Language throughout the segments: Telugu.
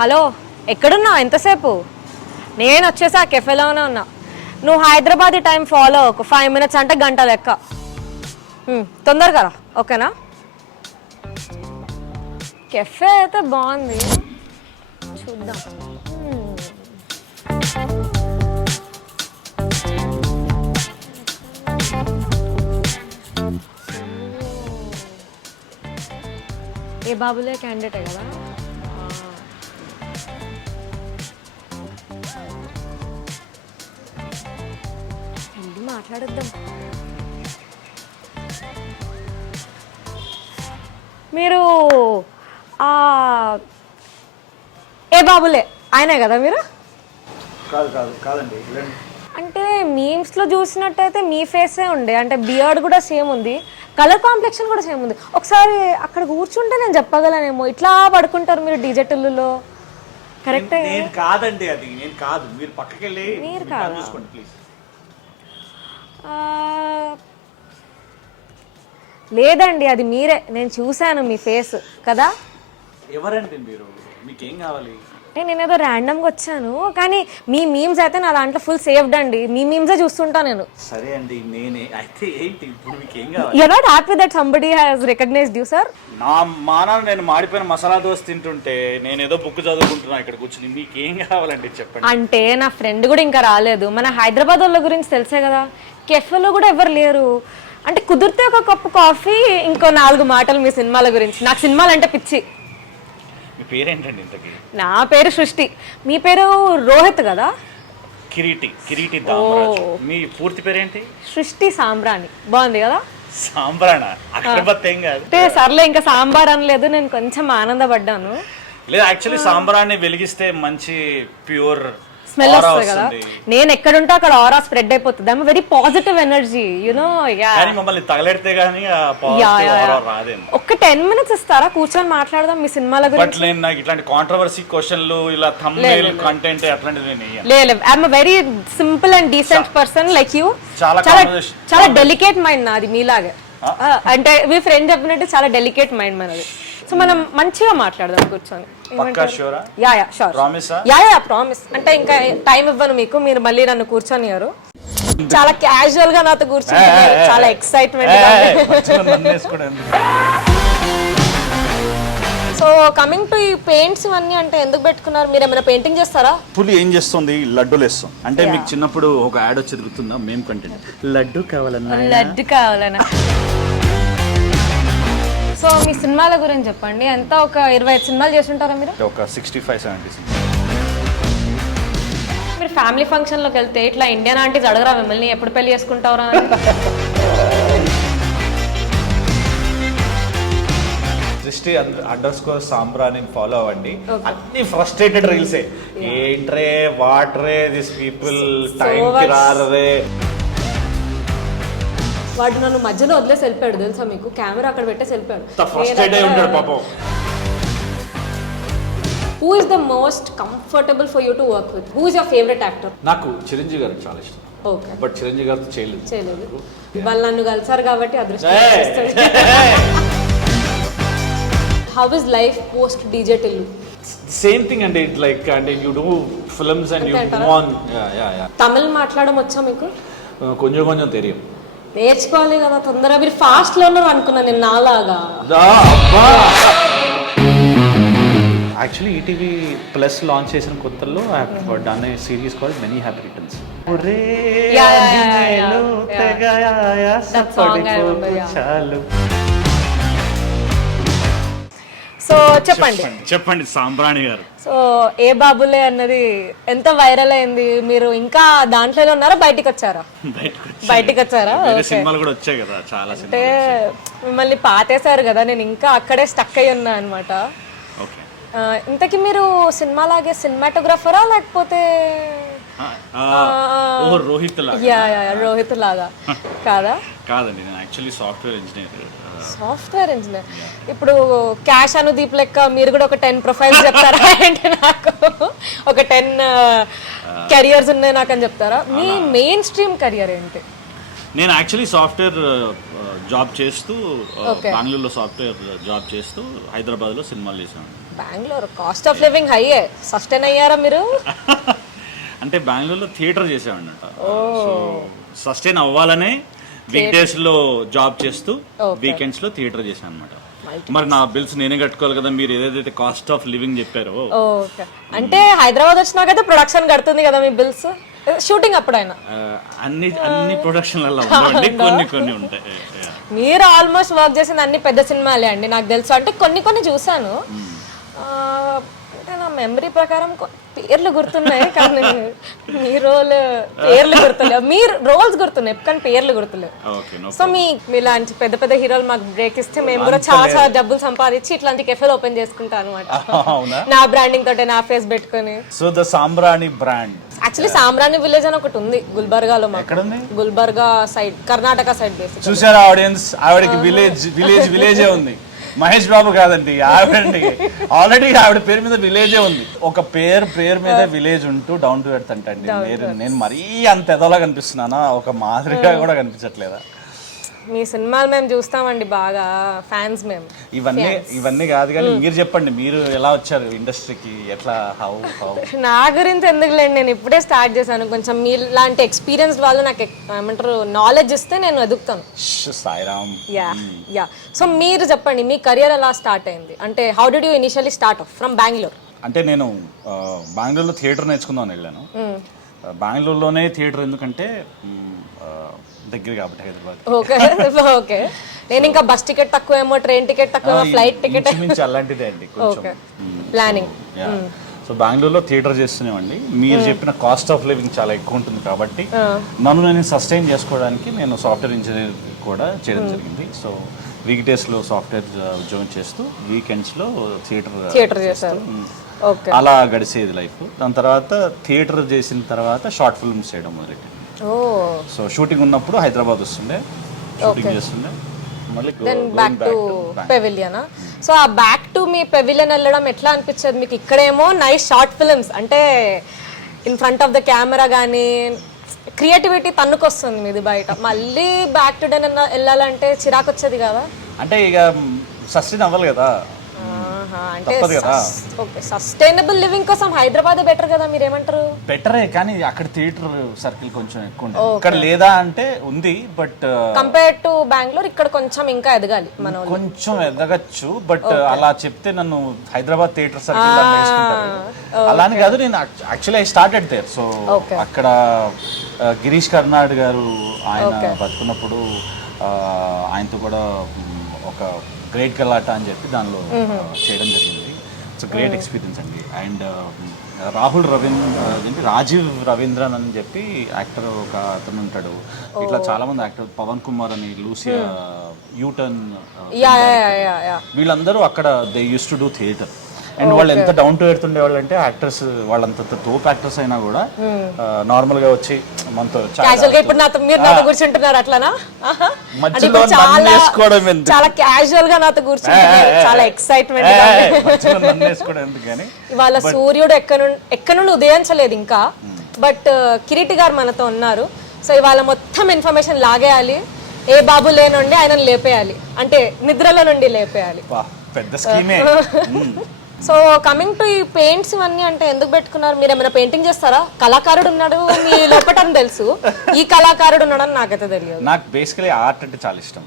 హలో, ఎక్కడున్నావు? ఎంతసేపు? నేను వచ్చేసా, కెఫేలోనే ఉన్నా. నువ్వు హైదరాబాద్ టైం ఫాలో ఒక 5 minutes అంటే గంట లెక్క. తొందరగా రా, ఓకేనా? కెఫే అయితే బాగుంది, చూద్దాం. ఏ బాబులే క్యాండిడేటే కదా. మాట్లాడద్దాం. మీరు ఏ బాబులే ఆయనే కదా మీరు? కాదండి. అంటే మీమ్స్లో చూసినట్టయితే మీ ఫేసే ఉండే, అంటే బియర్డ్ కూడా సేమ్ ఉంది, కలర్ కాంప్లెక్షన్ కూడా సేమ్ ఉంది. ఒకసారి అక్కడ కూర్చుంటే నేను చెప్పగలనేమో. ఇట్లా పడుకుంటారు మీరు డిజిటల్లో. కరెక్టే కాదండి, అది నేను కాదు. మీరు పక్కకి వెళ్ళి మీరు కాదు, చూసుకోండి ప్లీజ్. లేదండి, అది మీరే. నేను చూశాను మీ ఫేస్ కదా. ఎవరండి మీరు? మీకేం కావాలి? నేనేదో ర్యాండమ్గా వచ్చాను, కానీ మీ మీమ్స్ అయితే నా దాంట్లో ఫుల్ సేవ్డ్ అండి. మీ మీమ్సే చూస్తుంటా నేను. సరే అండి, నేనే అయితే ఏంటి ఇప్పుడు? మీకేం కావాలి? You are not happy that somebody has recognised you, sir? నా మానాన్ని నేను మాడిపోయిన మసాలా దోశ తింటుంటే నేను ఏదో బుక్ చదువుకుంటున్నా ఇక్కడ కూర్చుని. మీకేం కావాలండి చెప్పండి. అంటే నా ఫ్రెండ్ కూడా ఇంకా రాలేదు. మన హైదరాబాద్ వాళ్ళ గురించి తెలిసే కదా, కెఫేలో కూడా ఎవరు లేరు. అంటే కుదిరితే ఒక కప్పు కాఫీ, ఇంకో 4 మాటలు మీ సినిమాల గురించి. నాకు సినిమాలు అంటే పిచ్చి. మీ పేరేంటండి ఇంతకీ? నా పేరు సృష్టి. మీ పేరు రోహిత్ కదా? కిరీటి దామరాజు. మీ పూర్తి పేరేంటి? సృష్టి సాంబ్రాణి. బాగుంది కదా? సాంబ్రాణా? అక్కడ ఏం కాదు. అంటే సర్లే, ఇంకా సాంబార్ అనలేదు. నేను కొంచెం ఆనందపడ్డాను. లేదు, యాక్చువల్లీ సాంబ్రాన్ని వెలిగిస్తే మంచి ప్యూర్ స్మెల్ వస్తుంది కదా. నేను ఎక్కడుంటే అక్కడ ఆరా స్ప్రెడ్ అయిపోతుంది. I'm very positive energy, you know. కానీ మమ్మల్ని తగలెడితే గానీ ఒక్క 10 minutes ఇస్తారా? కూర్చొని మాట్లాడదాం మీ సినిమాల గురించి. నేను నాకు ఇట్లాంటి కాంట్రవర్సీ క్వశ్చన్లు, ఇలా థంబ్నెయిల్ కంటెంట్ అట్లాంటిది లేదు. I'm very simple and decent person like you. చాలా డెలికేట్ మైండ్ నాది, మీలాగే. అంటే మీ ఫ్రెండ్ చెప్పినట్టు చాలా డెలికేట్ మైండ్ మనది. సో మనం మంచిగా మాట్లాడదాం కూర్చొని. ప్రామిస్. అంటే ఇంకా టైం ఇవ్వను మీకు, మీరు మళ్ళీ నన్ను కూర్చొనియారు. చాలా క్యాజువల్ గా నాతో కూర్చుంటున్నారు, చాలా ఎక్సైట్మెంట్. సో కమింగ్ టు ఈ పెయింట్స్ ఇవన్నీ అంటే ఎందుకు పెట్టుకున్నారు? మీరు ఏమైనా పెయింటింగ్ చేస్తారా? పులి ఏం చేస్తుంది? లడ్డూలు వేస్తాం. అంటే మీకు చిన్నప్పుడు ఒక యాడ్ వచ్చి తిరుగుతుందా? మేము కంటెంట్ లడ్డు కావాలన్నా. సో మీ సినిమాల గురించి చెప్పండి. ఎంత ఒక 25 సినిమాలు చేస్తుంటారా మీరు? ఒక 65-70 సినిమాలు. మీరు ఫ్యామిలీ ఫంక్షన్లోకి వెళ్తే ఇట్లా ఇండియన్ ఆంటీస్ అడగరా మిమ్మల్ని ఎప్పుడు పెళ్లి చేసుకుంటారా అని? సృష్టి _ సాంబ్రాని ఫాలో అవ్వండి. అన్ని ఫ్రస్ట్రేటెడ్ రీల్సే. ఏంట్రే వాట్రే దిస్ పీపుల్ టైం కి రారే. వాడు నన్ను మధ్యలో వదిలేసి వెళ్ళిపోయాడు తెలుసా మీకు? కెమెరా అక్కడ పెట్టేసి వెళ్ళిపోయాడు. Who is the most comfortable for you to work with? Who is your favorite actor? నాకు చిరంజీవి గారు చాలా ఇష్టం. ఓకే, బట్ చిరంజీవి గారితో చేయలేదు. వాళ్ళు నన్ను కలిసారు కాబట్టి అదృష్టం. How is life post DJ Tillu? Same thing అండి. లైక్ అంటే you do films and you move on. Tamil మాట్లాడడం వచ్చా మీకు? కొంచెం తెలియదు. నేర్చుకోవాలి కదా తొందరగా. మీరు ఫాస్ట్ లో ఉన్నారు అనుకున్నా నేను, నాలాగా. యాక్చువల్లీ ఈటీవీ ప్లస్ లాంచ్ చేసిన కొత్తలో done a series called many happy returns. So చెప్పండి సాంబ్రాణి గారు. సో ఏ బాబులే అన్నది ఎంత వైరల్ అయింది? మీరు ఇంకా దాంట్లోనే ఉన్నారా? బయటికి వచ్చారా? సినిమాలు కూడా వచ్చాయి కదా చాలా. అంటే మిమ్మల్ని పాతేశారు కదా, నేను ఇంకా అక్కడే స్టక్ అయి ఉన్నా అనమాట. ఇంతకీ మీరు సినిమాలాగే సినిమాటోగ్రాఫరా లేకపోతే రోహిత్ లాగా కాదా? కాదండి, నేను యాక్చువల్లీ సాఫ్ట్వేర్ ఇంజనీర్. ఇప్పుడు క్యాష్ అనుదీప్ లెక్క మీరు కూడా ఒక 10 ప్రొఫైల్స్ చెప్తారా? అంటే నాకు ఒక 10 కెరియర్స్ ఉన్నాయి నాకు అని చెప్తారా? మీ మెయిన్ స్ట్రీమ్ కెరియర్ ఏంటి? నేను యాక్చువల్లీ సాఫ్ట్వేర్ జాబ్ చేస్తూ బెంగళూరులో సాఫ్ట్వేర్ జాబ్ చేస్తూ హైదరాబాద్లో సినిమాలు చేశాను. బెంగళూరు కాస్ట్ ఆఫ్ లివింగ్ హైయే, సస్టైన్ అయ్యారా మీరు? అంటే బెంగళూరులో థియేటర్ చేసామన్నమాట. సో సస్టైన్ అవ్వాలనే వీక్ డేస్ లో జాబ్ చేస్తూ వీకెండ్స్ లో థియేటర్ చేశాను అనమాట. మరి నా బిల్స్ నేనే కట్టుకోవాలి కదా, మీరు ఏదైతే కాస్ట్ ఆఫ్ లివింగ్ చెప్పారో. ఓకే, అంటే హైదరాబాద్ వచ్చినాకైతే ప్రొడక్షన్ కడుతుంది కదా మీ బిల్స్, షూటింగ్ అప్పుడైనా? అన్ని ప్రొడక్షన్లలో ఉండవండి, కొన్ని ఉంటాయి. మీరు ఆల్మోస్ట్ వర్క్ చేసింది అన్ని పెద్ద సినిమాలే అండి నాకు తెలుసు. అంటే కొన్ని చూసాను, అంటే నా మెమరీ ప్రకారం పేర్లు గుర్తున్నాయి కానీ మీ రోల్ పేర్లు గుర్తులేవు, మీరు రోల్స్ గుర్తున్నాయి కానీ పేర్లు గుర్తులేవు. సో మీలాంటి పెద్ద పెద్ద హీరోలు మాకు బ్రేక్ ఇస్తే మేము కూడా చాలా డబ్బులు సంపాదించి ఇట్లాంటి కెఫేలు ఓపెన్ చేసుకుంటాం అనమాట, నా బ్రాండింగ్ తోటే నా ఫేస్ పెట్టుకుని. So the Sambrani brand. Actually Sambrani village అని ఒకటి ఉంది గుల్బర్గాలో. Gulbarga side, Karnataka side basic. చూసారా ఆడియన్స్, ఆవిడకి విలేజే ఉంది. మహేష్ బాబు కాదండి, ఆవిడండి. ఆల్రెడీ ఆవిడ పేరు మీద విలేజే ఉంది. ఒక పేరు మీద విలేజ్ ఉంటూ డౌన్ టు ఎర్త్ అంటండి. నేను మరీ అంత ఎదోలా కనిపిస్తున్నానా? ఒక మాదిరిగా కూడా కనిపించట్లేదా? మీ సినిమాలు మేము చూస్తామండి, బాగా ఫ్యాన్స్ మేము. ఇవన్నీ కాదు కానీ మీరు చెప్పండి, మీరు ఎలా వచ్చారు ఇండస్ట్రీకి, ఎట్లా హౌ? నా గురించి ఎందుకులేండి, నేను ఇప్పుడే స్టార్ట్ చేశాను. కొంచెం మీ లాంటి ఎక్స్పీరియన్స్ వాళ్ళు నాకు ఏమంటారు నాలెడ్జ్ ఇస్తే నేను ఎదుగుతాను. సాయిరామ్. యా సో మీరు చెప్పండి, మీ కెరియర్ ఎలా స్టార్ట్ అయింది? అంటే how did you initially start of from Bengaluru? అంటే నేను బెంగళూరులో థియేటర్ నేర్చుకుందామని వెళ్ళాను. బెంగళూరులోనే థియేటర్ ఎందుకంటే దగ్గర కాబట్టి హైదరాబాద్. ఓకే, నేను ఇంకా బస్ టికెట్ తక్కువేమో, ట్రైన్ టికెట్ తక్కువేమో, ఫ్లైట్ టికెట్ అలాంటిదే అండి కొంచెం ప్లానింగ్. సో బెంగళూరులో థియేటర్ చేస్తున్నామండి. మీరు చెప్పిన కాస్ట్ ఆఫ్ లివింగ్ చాలా ఎక్కువ ఉంటుంది కాబట్టి నన్ను నేను సస్టైన్ చేసుకోవడానికి నేను సాఫ్ట్వేర్ ఇంజనీర్ కూడా చేయడం జరిగింది. సో వీక్ డేస్లో సాఫ్ట్వేర్ జాయిన్ చేస్తూ వీకెండ్స్లో థియేటర్ చేస్తారు. అలా గడిచేది లైఫ్. దాని తర్వాత థియేటర్ చేసిన తర్వాత షార్ట్ ఫిల్మ్స్ చేయడం మొదలెట్టింది. సో షూటింగ్ ఉన్నప్పుడు హైదరాబాద్ వస్తుండే, షూటింగ్ చేస్తుండే, మళ్ళీ బ్యాక్ టు పెవిలియనా. సో ఆ బ్యాక్ టు మీ పెవిలియన్ వెళ్ళడం ఎట్లా అనిపించేది మీకు? ఇక్కడేమో నైస్ షార్ట్ ఫిల్మ్స్, అంటే in front of the camera కానీ క్రియేటివిటీ తన్నుకొస్తుంది మీది బయట. మళ్ళీ బ్యాక్ టు డెన్ వెళ్ళాలంటే చిరాకు వచ్చేది కదా? అంటే ఇక సస్టైన్ అవ్వాలి కదా. అంటే సస్టైనబుల్ లివింగ్ కోసం హైదరాబాద్ బెటర్ కదా, మీరేమంటారు? బెటరే, కానీ అక్కడ థియేటర్ సర్కిల్ కొంచెం ఎక్కువ ఉంటుంది. ఇక్కడ లేదా అంటే ఉంది, బట్ కంపేర్ టు బెంగళూరు ఇక్కడ కొంచెం ఇంకా ఎదగాలి మనం. కొంచెం ఎదగచ్చు, బట్ అలా చెప్తే నన్ను హైదరాబాద్ థియేటర్ సర్కిల్ అలానే కాదు. నేను actually I started there. So అక్కడ గిరీష్ కర్నాడ్ గారు ఆయన బతుకున్నప్పుడు ఆయనతో కూడా ఒక గ్రేట్ గలాటా అని చెప్పి దానిలో చేయడం జరిగింది. ఇట్స్ గ్రేట్ ఎక్స్పీరియన్స్ అండి. అండ్ రాజీవ్ రవీంద్రన్ అని చెప్పి యాక్టర్ ఒక అతను ఉంటాడు. ఇట్లా చాలా మంది యాక్టర్, పవన్ కుమార్ అని, లూసియా, యూటర్న్, వీళ్ళందరూ అక్కడ they use to do theatre. And వాళ్ళు ఎంత డౌన్ టు ఎర్త్ ఉండేవాళ్ళు అంటే యాక్టర్స్, వాళ్ళంత తోపు యాక్టర్స్ అయినా కూడా నార్మల్ గా వచ్చి మనతో చాలా క్యాజువల్ గా నాతో కూర్చుంటున్నారు, చాలా ఎక్సైట్మెంట్. ఇవాళ సూర్యుడు ఎక్కడ నుండి ఉదయించలేదు ఇంకా, బట్ కిరీటి గారు మనతో ఉన్నారు. సో ఇవాళ మొత్తం ఇన్ఫర్మేషన్ లాగేయాలి, ఏ బాబు లేనుండి ఆయనను లేపేయాలి, అంటే నిద్రలో నుండి లేపేయాలి. పెద్ద స్కీమే. సో కమింగ్ టు ఈ పెయింట్స్ ఇవన్నీ అంటే ఎందుకు పెట్టుకున్నారు? మీరు ఏమైనా పెయింటింగ్ చేస్తారా? కళాకారుడు ఉన్నాడు మీ లోపటని తెలుసు, ఈ కళాకారుడు ఉన్నాడని నాకైతే తెలియదు. నాకు బేసికలీ ఆర్ట్ అంటే చాలా ఇష్టం.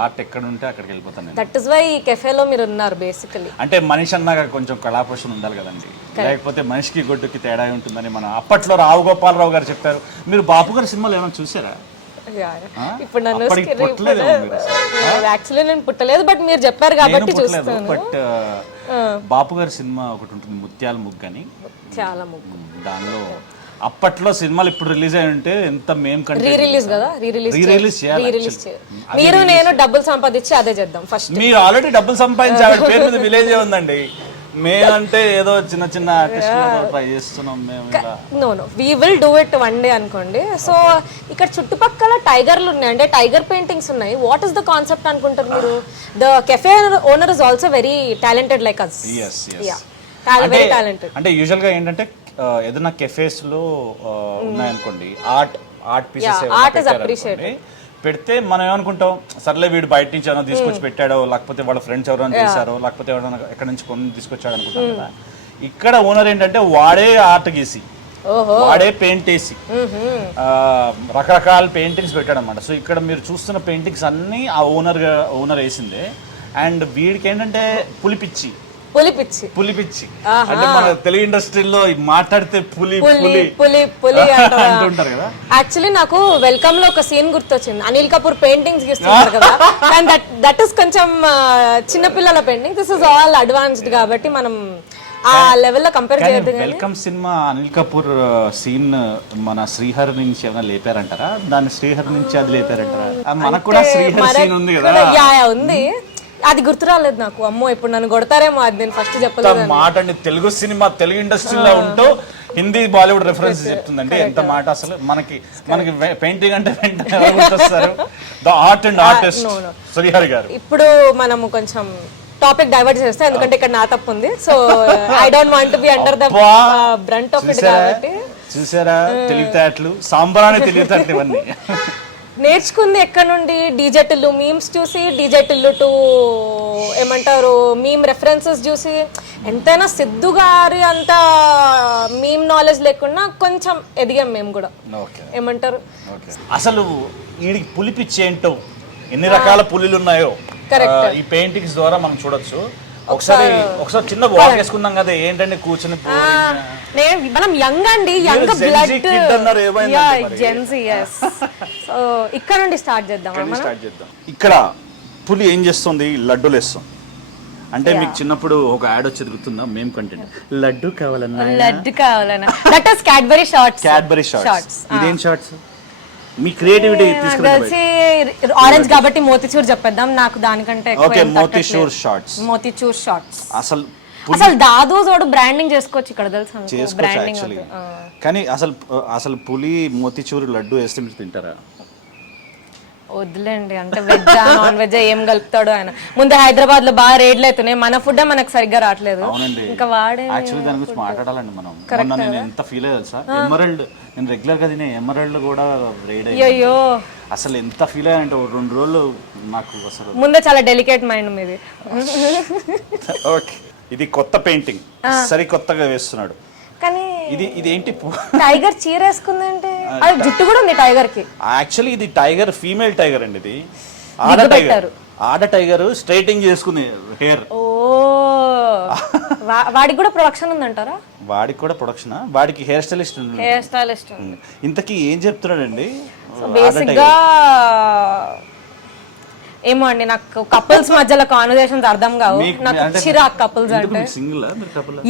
ఆర్ట్ ఎక్కడ ఉంటే అక్కడికి వెళ్ళిపోతాను. దట్ ఇస్ వై ఈ కెఫేలో మీరు ఉన్నారు బేసికలీ. అంటే మనిషి అన్నాక కొంచెం కళాపోషణ ఉండాలి కదండి, లేకపోతే మనిషికి గొడ్డుకి తేడా ఉంటుందని మన అప్పట్లో రావు గోపాలరావు గారు చెప్పారు. మీరు బాపు గారి సినిమాలు ఏమైనా చూసారా? ఇప్పుడు నన్ను యాక్చువల్లీ నేను పుట్టలేదు, బట్ మీరు చెప్పారు కాబట్టి చూస్తాను. బట్ బాపు గారి సినిమా ఒకటి ఉంటుంది, ముత్యాల ముగ్గు అని. చాలా ముగ్గు. దానిలో అప్పట్లో సినిమాలు ఇప్పుడు రిలీజ్ అయి ఉంటే ఎంత మేము రిలీజ్ కదా, రిలీజ్ మీరు నేను డబ్బులు సంపాదించి అదే చేద్దాం ఫస్ట్. మీరు ఆల్రెడీ డబ్బులు సంపాదించి పేరు మీద విలేజే ఉందండి. మేమంటే ఏదో చిన్న చిన్న ట్రై చేస్తున్నాం మేము. No we will do it one day అనుకోండి. సో ఇక్కడ చుట్టుపక్కల టైగర్లు ఉన్నాయి, అంటే టైగర్ పెయింటింగ్స్ ఉన్నాయి. వాట్ ఈస్ ద కాన్సెప్ట్ అనుకుంటారు మీరు? The cafe owner is also very talented like us. Very talented. అంటే యూజువల్ గా ఏంటంటే ఏదైనా కెఫేస్ లో ఉన్నాయనుకోండి, art pieces art is appreciated. పెడితే మనం ఏమనుకుంటాం, సర్లే వీడు బయట నుంచి ఏమైనా తీసుకొచ్చి పెట్టాడో, లేకపోతే వాళ్ళ ఫ్రెండ్స్ ఎవరైనా చేశారో, లేకపోతే ఎవరైనా ఎక్కడి నుంచి కొన్ని తీసుకొచ్చాడు అనుకుంటాం కదా. ఇక్కడ ఓనర్ ఏంటంటే వాడే ఆర్ట్ గీసి, వాడే పెయింట్ వేసి రకరకాల పెయింటింగ్స్ పెట్టాడు అనమాట. సో ఇక్కడ మీరు చూస్తున్న పెయింటింగ్స్ అన్ని ఆ ఓనర్ వేసిందే. అండ్ వీడికి ఏంటంటే పులిపిచ్చి అంటే మన తెలుగు ఇండస్ట్రీలో మాట్లాడితే పులి పులి పులి పులి అంటుంటారు కదా. యాక్చువల్లీ నాకు వెల్కమ్ లో ఒక సీన్ గుర్తొచ్చింది, అనిల్ కపూర్ పెయింటింగ్స్ గీస్తున్నారు కదా, అండ్ దట్ ఈస్ కొంచెం చిన్నపిల్లల painting, this is all advanced కాబట్టి మనం ఆ లెవెల్లో కంపేర్ చేయొద్దు. Welcome cinema Anil Kapoor scene మన శ్రీహర్ నుంచి ఏమైనా లేపారంటారా? దాన్ని శ్రీహర్ నుంచి అది లేపారంటారా? మనకు కూడా శ్రీహర్ సీన్ ఉంది కదా. ఉంది, అది గుర్తు రాలేదు నాకు. అమ్మో ఇప్పుడు నన్ను కొడతారేమో, అది నేను ఫస్ట్ చెప్పలేదు మాట అండి. తెలుగు సినిమా తెలుగు ఇండస్ట్రీలో ఉంటూ హిందీ బాలీవుడ్ రెఫరెన్స్ చెప్తుందండి. ఎంత మాట అసలు. మనకి పెయింటింగ్ అంటే వెంటనే గుర్తొస్తారు the art and artist Srihari garu. ఇప్పుడు మనము కొంచెం టాపిక్ డైవర్ట్ చేస్తే, ఎందుకంటే ఇక్కడ నా తప్పు ఉంది. So I don't want to be under the brunt of it కాబట్టి. చూసారా తెలివితేటలు, సాంబ్రాణి తెలివితేటలు ఇవన్నీ నేర్చుకుంది ఎక్కడ నుండి? డీజెటిల్లు మీమ్స్ చూసి, డీజెటిల్లు టు ఏమంటారు మీమ్ రెఫరెన్సెస్ చూసి. ఎంతైనా సిద్ధు గారి అంత మీమ్ నాలెడ్జ్ లేకుండా కొంచెం ఎదిగాం మేము కూడా. ఏమంటారు అసలు వీడికి పులిపిచ్చి ఏంటో, ఎన్ని రకాల పులిలు ఉన్నాయో ఈ పెయింటింగ్స్ ద్వారా మనం చూడొచ్చు. ఒకసారి చిన్న వాక్ వేసుకుందాం కదా. ఏంటంటే కూర్చుని మనం యంగ్ అండి, యంగ్ బ్లడ్ జెన్జీ. సో ఇక్కడ నుండి స్టార్ట్ చేద్దాం. ఇక్కడ పులి ఏం చేస్తుంది? లడ్డూలు వేస్తుంది. అంటే మీకు చిన్నప్పుడు ఒక యాడ్ వచ్చేది గుర్తుందా? మేము కంటెంట్ లడ్డు కావాలన్నా దట్ ఇస్ క్యాడ్బరీ షార్ట్స్. ఇదేం షార్ట్స్? మీ క్రియేటివిటీ తీసుకుని ఆరెంజ్ కాబట్టి మోతిచూర్ చెప్పేద్దాం. నాకు దానికంటే మోతిచూర్ షార్ట్స్ అసలు దాదు తోడు బ్రాండింగ్ చేసుకోవచ్చు ఇక్కడ, తెలుసు బ్రాండింగ్. కానీ అసలు పులి మోతిచూర్ లడ్డు వేస్తే మీరు తింటారా? వద్దులేండి, అంటే వెజ్ నాన్ వెజ్ ఏం కలుపుతాడు ఆయన. ముందు హైదరాబాద్ లో బాగా రేట్లు అవుతున్నాయి, మన ఫుడ్ మనకు సరిగ్గా రావట్లేదు. ఇంకా వాడే దాని గురించి మాట్లాడాలండి మనం. మొన్న నేను ఎంత ఫీల్ అయ్యాను సార్, ఎమరల్డ్ నేను రెగ్యులర్ గా తినే ఎమరల్డ్ కూడా రేడ్ అయ్యో. అసలు ఎంత ఫీల్ అయ్యానంటే 2 రోజులు నాకు అసలు. ముందే చాలా డెలికేట్ మైండ్ మీది. ఓకే, ఇది కొత్త పెయింటింగ్, సరి కొత్తగా వేస్తున్నాడు. కానీ ఇది ఏంటి? టైగర్ చీర వేసుకుందంటే అది జుట్టు కూడా ఉంది టైగర్ కి. యాక్చువల్లీ ఇది టైగర్, ఫీమేల్ టైగర్ అండి. ఇది ఆడ టైగర్ స్ట్రైటింగ్ చేసుకుంది హెయిర్. ఓ వాడికి కూడా ప్రొడక్షన్ ఉందంటారా? వాడికి కూడా ప్రొడక్షన్, వాడికి హెయిర్ స్టైలిస్ట్. ఇంతకీ ఏం చెప్తున్నాడండి? బేసిక్ గా ఏమో అండి, నాకు కపుల్స్ మధ్యలో కాన్వర్సేషన్స్ అర్థం కావు. నాకు చిరాక్ కపుల్స్ అంటే.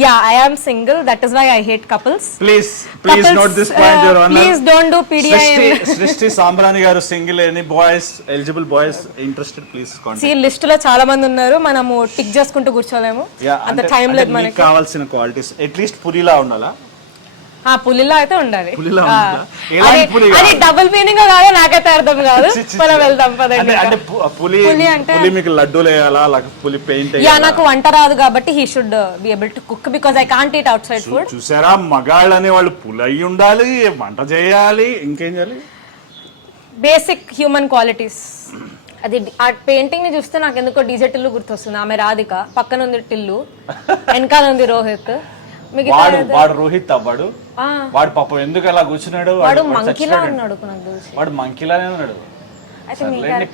Yeah, I am single, that is why I hate couples. Please note this point your honour. Please don't do PDIM. Srishti Sambrani garu single. Any boys, eligible boys interested please contact. ఈ లిస్ట్ లో చాలా మంది ఉన్నారు, మనము టిక్ చేసుకుంటూ కూర్చోలేము, అంత టైం లేదు మనకి. కావాల్సిన క్వాలిటీస్ అట్లీస్ట్ పులిలా ఉండాలా? పులిలా అయితే ఉండాలి. అది డబుల్ మీనింగ్ కాదు, నాకైతే అర్థం కాదు. మనం వెళ్దాం పదండి. పులి అంటే మీకు లడ్డూలు వేయాలా, పులి పెయింట్? యా, నాకు వంట రాదు కాబట్టి he should be able to cook because I can't eat out side food. చూసారా, మగాళ్ళు అనే వాళ్ళు పులి అయి ఉండాలి, వంట చేయాలి, ఇంకేం చేయాలి? Basic human qualities. అది ఆ పెయింటింగ్ ని చూస్తే నాకు ఎందుకో డీజే టిల్లు గుర్తొస్తుంది. ఆమె రాధిక, పక్కన ఉంది టిల్లు, వెనకాల ఉంది రోహిత్. వాడు రోహిత్ అవ్వాడు. వాడు పాపం ఎందుకు అలా కూర్చున్నాడు? వాడు మంకీలా ఉన్నాడు, వాడు మంకీలానే ఉన్నాడు.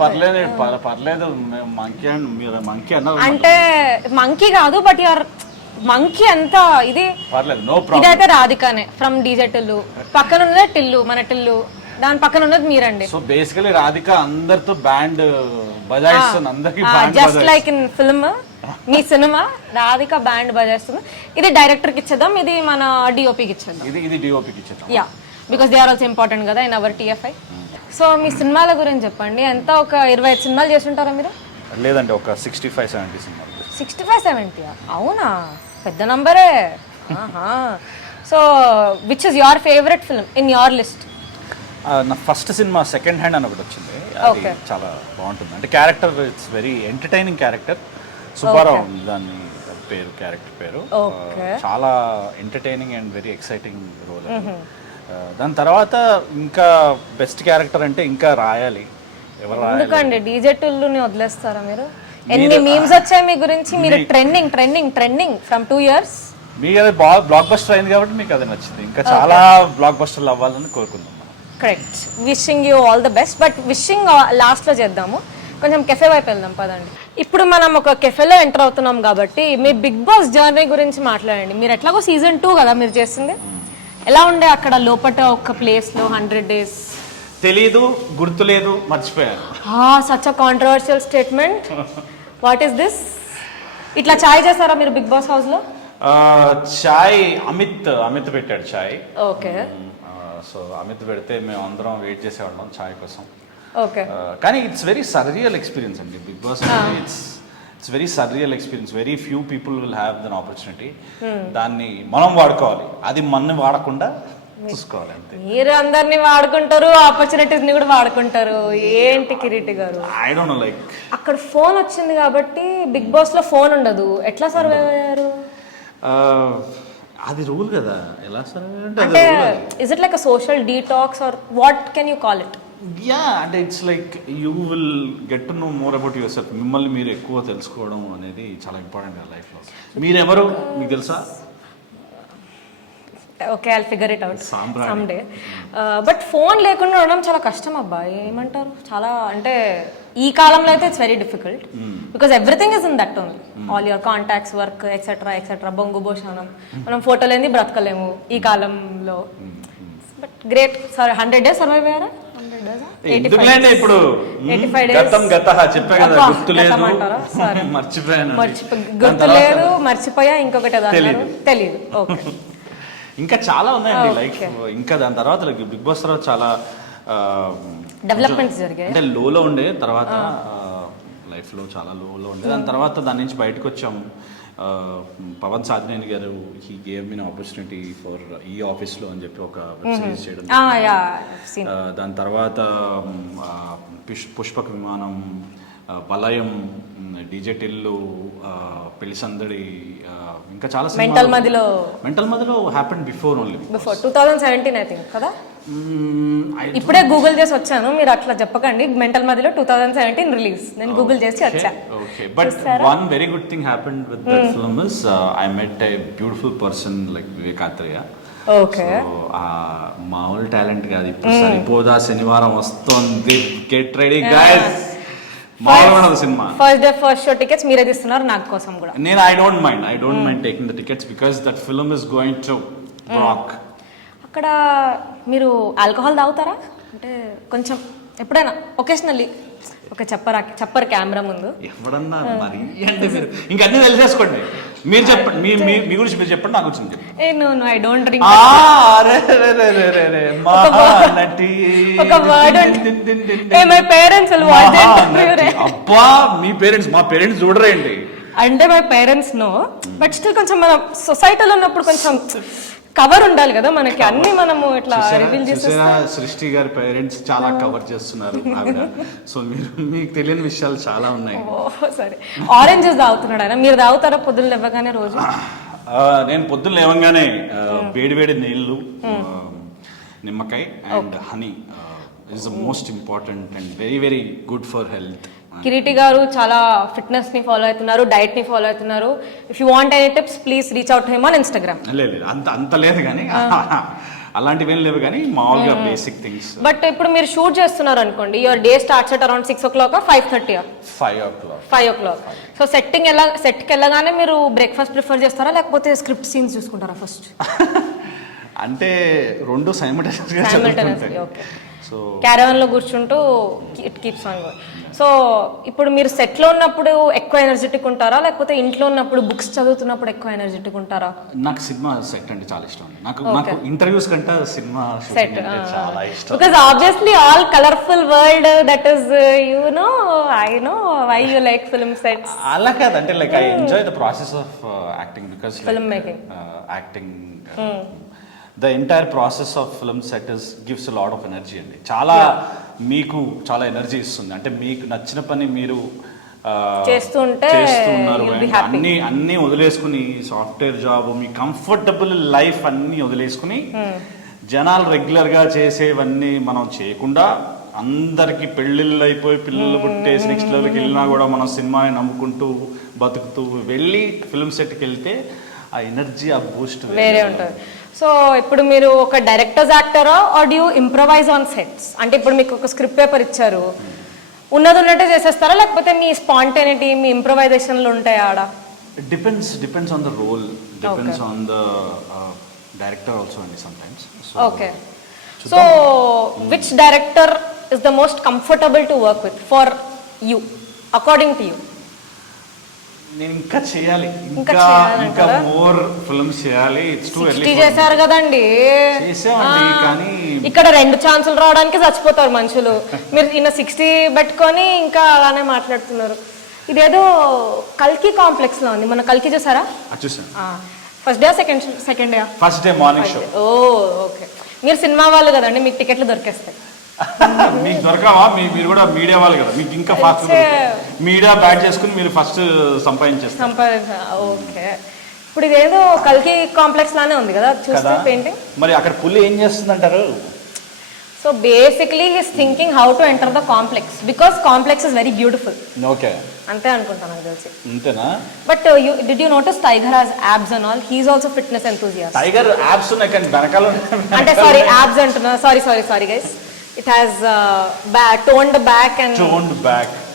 పర్లేదు, మంకీ అన్నారు అంటే మంకీ కాదు, బట్ యువర్ మంకీ అంతా ఇది పర్లేదు, నో ప్రాబ్లం. ఇదైతే రాధికానే ఫ్రమ్ డీజే టిల్లు. పక్కన ఉన్నదే టిల్లు, మన టిల్లు. దాని పక్కన ఉన్నది మీరండి. సో బేసికలీ రాధిక అందరితో బ్యాండ్ బజాయిస్తుంది, అందరికి జస్ట్ లైక్ ఇన్ ఫిల్మ్. మీ సినిమా రాధిక బ్యాండ్ బజాయిస్తుంది. ఇది డైరెక్టర్ కి ఇచ్చేద్దాం, ఇది మన డిఓపికి ఇచ్చేద్దాం. ఇది డిఓపికి ఇచ్చేద్దాం. Yeah, because they are also important కదా ఇన్ అవర్ టిఎఫ్ఐ. సో మీ సినిమాల గురించి చెప్పండి. ఎంత ఒక 25 సినిమాలు చేసి ఉంటారా మీరు? లేదండి, ఒక 65-70 సినిమాలు. 65-70? అవునా, పెద్ద నంబరే. So which is your favourite film in your list? నా ఫస్ట్ సినిమా సెకండ్ హ్యాండ్ అని ఒకటి వచ్చింది, అది చాలా బాగుంటుంది. అంటే character it's very entertaining character. Subbarao దాని పేరు, క్యారెక్టర్ పేరు. చాలా entertaining and very exciting role. దాని తర్వాత ఇంకా బెస్ట్ క్యారెక్టర్ అంటే ఇంకా రాయాలి. ఎవరు రాయాలి? ఎందుకండి డీజే టుల్లుని వదిలేస్తారా మీరు? ఎన్ని మీమ్స్ వచ్చాయి మీ గురించి, మీరు ట్రెండింగ్ ఫ్రమ్ 2 years. మీకు అది బాగా బ్లాక్ బస్టర్ అయింది కాబట్టి మీకు అది నచ్చింది. ఇంకా చాలా బ్లాక్ బస్టర్లు అవ్వాలని కోరుకుందాం. Correct. Wishing you all the best. But wishing లాస్ట్లో చేద్దాము, కొంచెం కెఫే వైపు వెళ్దాం పదండి. ఇప్పుడు మనం ఒక కెఫేలో ఎంటర్ అవుతున్నాం కాబట్టి మీ బిగ్ బాస్ జర్నీ గురించి మాట్లాడండి. మీరు ఎట్లాగో season 2 కదా మీరు చేసింది, ఎలా ఉండే అక్కడ లోపల ఒక ప్లేస్లో 100 days? తెలీదు, గుర్తులేదు, మర్చిపోయాను. Such a controversial statement. What is this? ఇట్లా చాయ్ చేస్తారా మీరు బిగ్ బాస్ హౌస్లో? చాయ్ అమిత్ పెట్టాడు చాయ్. ఓకే. సో అమిత్ పెడితే మేము అందరం వెయిట్ చేసేవాళ్ళం చాయ్ కోసం. ఓకే. కానీ ఇట్స్ వెరీ సర్రియల్ ఎక్స్పీరియన్స్ అండి Bigg Boss. It's very surreal experience. Very few people will have than opportunity. దాన్ని మనం వాడుకోవాలి, అది మనని వాడకుండా చూసుకోవాలి అంతే. మీరు అందరినీ వాడుకుంటారు, ఆపర్చునిటీస్ ని కూడా వాడుకుంటారు. ఏంటి కిరీటి గారు? ఐ డోంట్ నో, లైక్ అక్కడ ఫోన్ వచ్చింది కాబట్టి బిగ్ బాస్ లో ఫోన్ ఉండదు, ఎట్లా సర్వైవ్ అయ్యారు? అది రూల్ కదా, ఎలా సరే అంటే is it like a social detox or what can you call it? Yeah, అంటే it's like you will get to know more about yourself. మిమ్మల్ని మీరు ఎక్కువ తెలుసుకోవడం అనేది చాలా ఇంపార్టెంట్ కదా లైఫ్లో. మీరెవరు మీకు తెలుసా? Okay, I'll figure it out some day. But phone లేకుండా ఉండడం చాలా కష్టం అబ్బా, ఏమంటారు? చాలా అంటే ఈ కాలంలో అయితే it's very difficult because everything is in that only. All your contacts, work etcetera బొంగు భోషణం. మనం ఫోటో లేని బ్రతకలేము ఈ కాలంలో. But great. Sorry, 100 days survive అయ్యారా? 100 days, ఇప్పుడు 85 days చెప్పా కదా, గుర్తులేదు, మర్చిపోయాను. గుర్తులేదు, మర్చిపోయా, ఇంకొకటి తెలియదు. ఓకే. ఇంకా చాలా ఉన్నాయండి లైఫ్. ఇంకా దాని తర్వాత బిగ్ బాస్ తర్వాత చాలా డెవలప్మెంట్స్ జరిగాయి. అంటే లోలో ఉండే తర్వాత లైఫ్లో చాలా లోలో ఉండే, దాని తర్వాత దాని నుంచి బయటకు వచ్చాము. పవన్ సాధినేని గారు he gave me opportunity for ఈ ఆఫీస్లో అని చెప్పి ఒక వెబ్ సిరీస్ చేయడం. దాని తర్వాత పుష్పక విమానం, వలయం, డీజే టిల్లు, పెళ్లి సందడి, ఇంకా చాలా మెంటల్ మదిలో హ్యాపెండ్ బిఫోర్ 2017 ఐ థింక్ కదా. ఇప్పుడే గూగుల్ చేసి వచ్చాను, మీరు అట్లా చెప్పకండి. మెంటల్ మదిలో 2017 రిలీజ్, నేను గూగుల్ చేసి వచ్చా. Okay, but one very good thing happened with that film is I met a beautiful person like Vivek Athreya. Okay. మామూలు టాలెంట్ కాదు. ఇప్పుడు సరిపోదా శనివారం వస్తుంది, get ready guys. Cinema first show tickets మీరే తీస్తున్నారు నాకు కోసం కూడా. నేను I don't mind taking the tickets because that film is going to rock. అక్కడ మీరు ఆల్కహాల్ తాగుతారా? అంటే కొంచెం ఎప్పుడైనా ఒకేషనల్లీ. ఓకే, చెప్పరు కెమెరా ముందు. ఎప్పుడన్నా మరి అంటే మీరు ఇంకా అన్ని తెలిసేసుకోండి. మీరు చెప్పండి, మీ గురించి మీరు చెప్పండి, నా గురించి చెప్పండి. No I don't drink. ఒక word my parents will watch it. అబ్బా, మీ పేరెంట్స్ మా పేరెంట్స్ చూడరేంటి? అంటే my parents no, but still కొంచెం మన సొసైటీలో ఉన్నప్పుడు కొంచెం కవర్ ఉండాలి కదా మనకి. అన్ని మనము ఇట్లా రివీల్ చేసేస్తా. సృష్టి గారి పేరెంట్స్ చాలా కవర్ చేస్తున్నారు ఆవిడ. సో మీకు తెలియని విషయాలు చాలా ఉన్నాయి. సరే, ఆరెంజెస్ తాగుతున్నాడు ఆయన. మీరు తాగుతారా పొద్దున్న లేవగానే రోజు? నేను పొద్దున్న లేవగానే వేడి నీళ్ళు, నిమ్మకాయ and honey is the most important and very very good for health. Kireeti garu చాలా ఫిట్నెస్ ని ఫాలో అవుతున్నారు, డైట్ ని ఫాలో అవుతున్నారు. If you want any tips please reach out him on Instagram. లేదు అంత లేదు కానీ అలాంటివి ఏం లేవు కానీ మామూలుగా బేసిక్ థింగ్స్. బట్ ఇప్పుడు మీరు షూట్ చేస్తున్నారు అనుకోండి, your day starts at around 6 o'clock 5:30? 5 o'clock. So సెట్కి వెళ్ళగానే మీరు బ్రేక్ఫాస్ట్ ప్రిఫర్ చేస్తారా లేకపోతే స్క్రిప్ట్ సీన్స్ చూసుకుంటారా ఫస్ట్? అంటే రెండు సైమల్టేనియస్లీ. ఓకే. సో క్యారవాన్ లో కూర్చుంటూ it keeps on going. So ఇప్పుడు మీరు సెట్ లో ఉన్నప్పుడు ఎక్కువ ఎనర్జెటిక్ ఉంటారా లేకపోతే ఇంట్లో ఉన్నప్పుడు బుక్స్ చదువుతున్నప్పుడు ఎక్కువ ఎనర్జెటిక్ ఉంటారా? నాకు సినిమా సెట్ అంటే చాలా ఇష్టం. నాకు ఇంటర్వ్యూస్ కంటే సినిమా సెట్ అంటే చాలా ఇష్టం. Because obviously all colourful world that is I know why you like film sets. అలా కాదు, అంటే like I enjoy the process of acting because film making, acting, the entire process of film set gives a lot of energy అండి. చాలా మీకు చాలా ఎనర్జీ ఇస్తుంది. అంటే మీకు నచ్చిన పని మీరు చేస్తున్నారు, అన్ని వదిలేసుకుని సాఫ్ట్వేర్ జాబ్, మీ కంఫర్టబుల్ లైఫ్ అన్ని వదిలేసుకుని జనాలు రెగ్యులర్గా చేసేవన్నీ మనం చేయకుండా అందరికి పెళ్ళిళ్ళు అయిపోయి పిల్లలు పుట్టేసి నెక్స్ట్ లెవెల్కి వెళ్ళినా కూడా మనం సినిమాని నమ్ముకుంటూ బతుకుతూ వెళ్ళి ఫిల్మ్ సెట్కి వెళ్తే ఆ ఎనర్జీ ఆ బూస్ట్ వేరే ఉంటుంది. సో ఇప్పుడు మీరు ఒక డైరెక్టర్స్ యాక్టరా or do improvise on sets? అంటే ఇప్పుడు మీకు ఒక స్క్రిప్ట్ పేపర్ ఇచ్చారు, ఉన్నది ఉన్నట్టే చేసేస్తారా, లేకపోతే మీ స్పాంటేనిటీ మీ ఇంప్రవైజేషన్లు ఉంటాయా ఆడ? Depends on the role, depends on the director also అండి sometimes. Okay. So which director is the most comfortable to work with for you according to you? నేను ఇంకా చేయాలి, ఇంకా ఇంకా మోర్ ఫిల్మ్స్ చేయాలి. It's too early. చేశారు కదండి, చేసామండి, కానీ ఇక్కడ 2 ఛాన్సులు రావడానికి చచ్చిపోతారు మనుషులు. మీరు ఈయన 60 పెట్టుకొని ఇంకా అలానే మాట్లాడుతున్నారు. ఇదేదో కల్కి కాంప్లెక్స్ లో ఉంది. మన కల్కి చూసారా? చూసాను. First day second day? First day morning show. Oh okay. మీరు సినిమా వాళ్ళు కదండి, మీకు టికెట్లు దొరికేస్తాయి. మీకు దొరకవా? మీరు కూడా మీడియా వాళ్ళు కదా, మీకు ఇంకా ఫాస్ట్ మీడియా బ్యాట్ చేసుకుని మీరు ఫస్ట్ సంపాదించేస్తారు. ఓకే. ఇప్పుడు ఇదేదో కల్కి కాంప్లెక్స్ లానే ఉంది కదా చూస్తే పెయింటింగ్. మరి అక్కడ పుల్లి ఏం చేస్తుందంటారు? So basically he's thinking how to enter the complex because complex is very beautiful. Okay, అంతే అనుకుంటాను నాకు తెలిసి. అంతేనా? But did you notice tiger has abs and all? He is also fitness enthusiast. Tiger abs ఉన్నాయి కానీ వెనకాల అంటే సారీ abs అంటున్నా, sorry guys. It has toned back and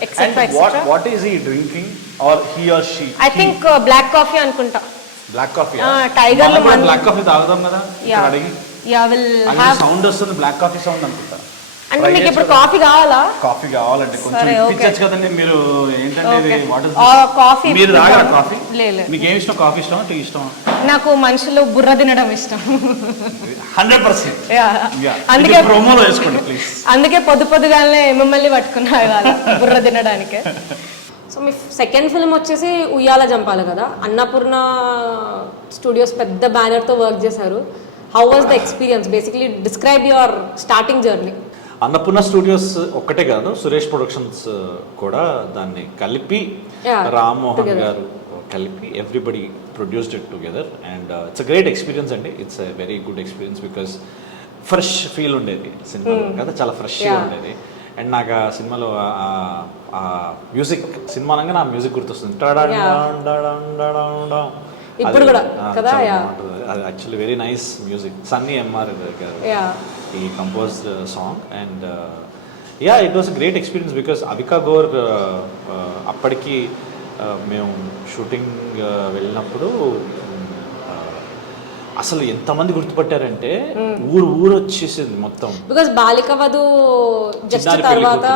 etc. What is he drinking or he or she? I think black coffee అనుకుంటా. Black coffee. టైగర్ లో మనం బ్లాక్ కాఫీ తాగుదాం కదా అడిగి. యా విల్ హావ్ సౌండ్ వస్తుంది, బ్లాక్ కాఫీ సౌండ్ అనుకుంటా. అంటే మీకు ఇప్పుడు కాఫీ కావాలా? కాఫీ కావాలంటే కొంచెం ఇప్పించచ్చు కదండి మీరు. ఏంటంటే ఇది వాటర్ కాఫీ మీరు తాగరా కాఫీ? లేదు. మీకు ఏమి ఇష్టం? కాఫీ ఇష్టం, టీ ఇష్టం? నాకు మనుషులు బుర్ర తినడం ఇష్టం. 100%. అందుకే ప్రోమోలో వేసుకోండి ప్లీజ్. అందుకే పొద్దుగానే మిమ్మల్ని పట్టుకున్నా ఇవాళ బుర్ర తినడానికే. సో మీ సెకండ్ ఫిల్మ్ వచ్చేసి ఉయ్యాల జంపాలి కదా, అన్నపూర్ణ స్టూడియోస్ పెద్ద బ్యానర్తో వర్క్ చేశారు. How was the experience? Basically describe your starting journey. Annapurna studios ఒక్కటే కాదు, సురేష్ ప్రొడక్షన్స్ కూడా దాన్ని కలిపి, రామ్మోహన్ గారు కలిపి everybody produced it together. And it's a great experience అండి. It's a very good experience because fresh feel ఉండేది సినిమాలో కదా, చాలా ఫ్రెష్గా ఉండేది. అండ్ నాకు ఆ సినిమాలో ఆ మ్యూజిక్, సినిమా అనగా నా మ్యూజిక్ గుర్తొస్తుంది. ఇప్పుడు కూడా కదా, అది actually very nice music. Sunny MR garu ఈ composed song. And yeah, it was great experience because Avika Gor అప్పటికి మేము షూటింగ్ వెళ్ళినప్పుడు అసలు ఎంతమంది గుర్తుపట్టారంటే ఊరు వచ్చేసింది మొత్తం. బికాస్ బాలిక వధు జస్ట్ తర్వాత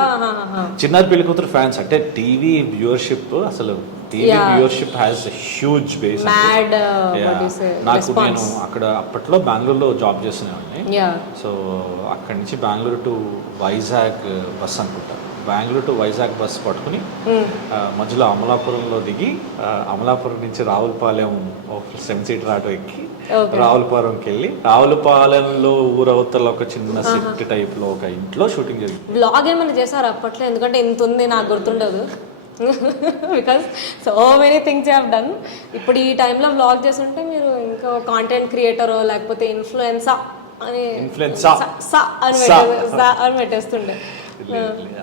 చిన్నారి పెళ్లి కూతురు ఫ్యాన్స్. అంటే టీవీ వ్యూవర్షిప్, అసలు TV viewership has huge base. నాకు నేను అక్కడ అప్పట్లో బెంగళూరులో జాబ్ చేస్తున్నాను. సో అక్కడి నుంచి బెంగళూరు టు వైజాగ్ బస్ అనుకుంటా, బెంగళూరు టు వైజాగ్ బస్ పట్టుకుని మధ్యలో అమలాపురంలో దిగి, అమలాపురం నుంచి రావులపాలెం 7 సీటర్ ఆటో ఎక్కి రావులపాలెంకి వెళ్ళి, రావులపాలెంలో ఊరవతల ఒక చిన్న సెట్ టైప్ లో ఒక ఇంట్లో షూటింగ్ జరిగింది. బ్లాగ్ ఏమైనా చేశారు అప్పట్లో? ఎందుకంటే ఇంత ఉంది నాకు గుర్తుండదు. Because so many things you have done. ఇప్పుడు ఈ టైంలో వ్లాగ్ చేస్తుంటే మీరు ఇంకా కాంటెంట్ క్రియేటరో లేకపోతే ఇన్ఫ్లుయెన్సా అని పెట్టేస్తుండే.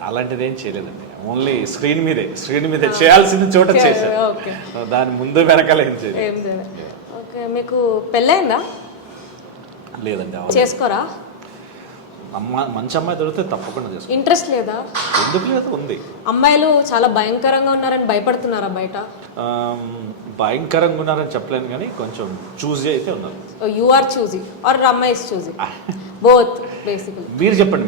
అలాంటిది ఏం చేయలేదండి, ఓన్లీ స్క్రీన్ మీదే చేయాల్సిన చోట చేశాను. దాని ముందు వెనకాల ఏం చేయలేదు. ఓకే. మీకు పెళ్ళైందా? లేదండి. చేసుకోరా? మంచి అమ్మాయి దొరికితే తప్పకుండా చేసుకో. ఇంట్రెస్ట్ లేదా? ఎందుకు లేదు, ఉంది. అమ్మాయిలు చాలా భయంకరంగా ఉన్నారని భయపడుతున్నారా బయట? భయంకరంగా ఉన్నారని చెప్పలేను కానీ కొంచెం చూజీ అయితే ఉన్నారు. యు ఆర్ చూజీ ఆర్ అమ్మాయి ఇస్ చూజీ? Both basically. మీరు చెప్పండి,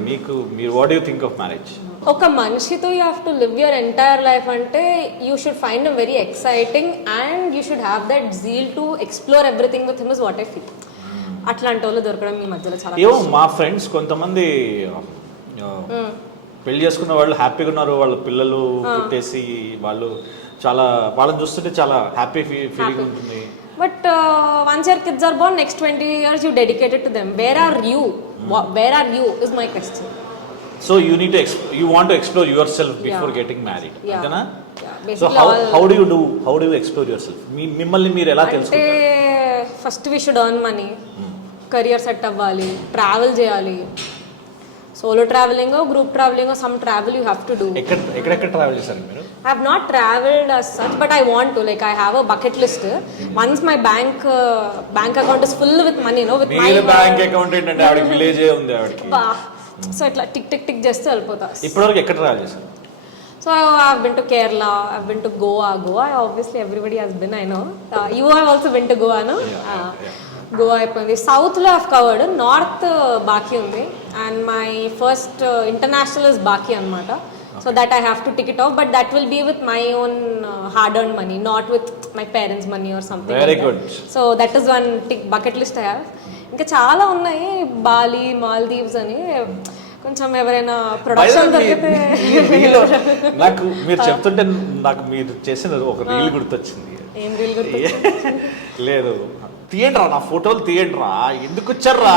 మీరు what you think of marriage? ఒక మనిషితో you have to live your entire life అంటే you should find a very exciting and you should have that zeal to explore everything with him is what I feel. అట్లాంటి వాళ్ళు దొరకడం మీ మధ్యలో చాలా. ఏమో మా ఫ్రెండ్స్ కొంతమంది పెళ్లి చేసుకున్న వాళ్ళు హ్యాపీగా ఉన్నారు, వాళ్ళ పిల్లలు పుట్టేసి వాళ్ళు చాలా, వాళ్ళని చూస్తుంటే చాలా హ్యాపీ ఫీలింగ్ ఉంటుంది. But once your kids are born, next 20 years you dedicated to them. Where are you? Where are you is my question. So you want to explore yourself before getting married. అంతేనా? So how do you explore yourself? మిమ్మల్ని మీరు ఎలా తెలుసుకుంటారు? First we should earn money. Career set అవ్వాలి, ట్రావెల్ చేయాలి. Solo travelling, group travelling, some travel you have to do. ఎక్కడెక్కడ ట్రావెల్ చేశారు మీరు? I have not traveled as such, but I want to. Like I have a bucket list. Once my bank account is full with money, with my bank account ఏంటంటే ఆవిడకి విలేజ్ ఉంది ఆవిడకి. సో ఇట్లా టిక్ చేస్తే వెళ్ళిపోతా. ఇప్పటివరకు ఎక్కడ ట్రావెల్ చేశారు? So I've been to Kerala, I've been to Goa. Obviously everybody has been, I know. You have also been to Goa, no? Goa అయిపోయింది. సౌత్లో I've covered, నార్త్ బాకీ ఉంది. And my first international is బాకీ అనమాట. So that I have to tick it off, but that will be with my own hard-earned money, not with my parents' money or something. Very like good. That. So that is one bucket list I have. ఇంకా చాలా ఉన్నాయి, బాలి, మాల్దీవ్స్ అని. కొంచెం ఎవరైనా ప్రొడక్షన్ దొరికితే. నాకు మీరు చెప్తుంటే నాకు మీరు చేసిన ఒక రీల్ గుర్తొచ్చింది. ఏం రీల్ గుర్తొచ్చింది? లేదు, తీయండిరా నా ఫోటోలు తీయండిరా, ఎందుకు వచ్చారా,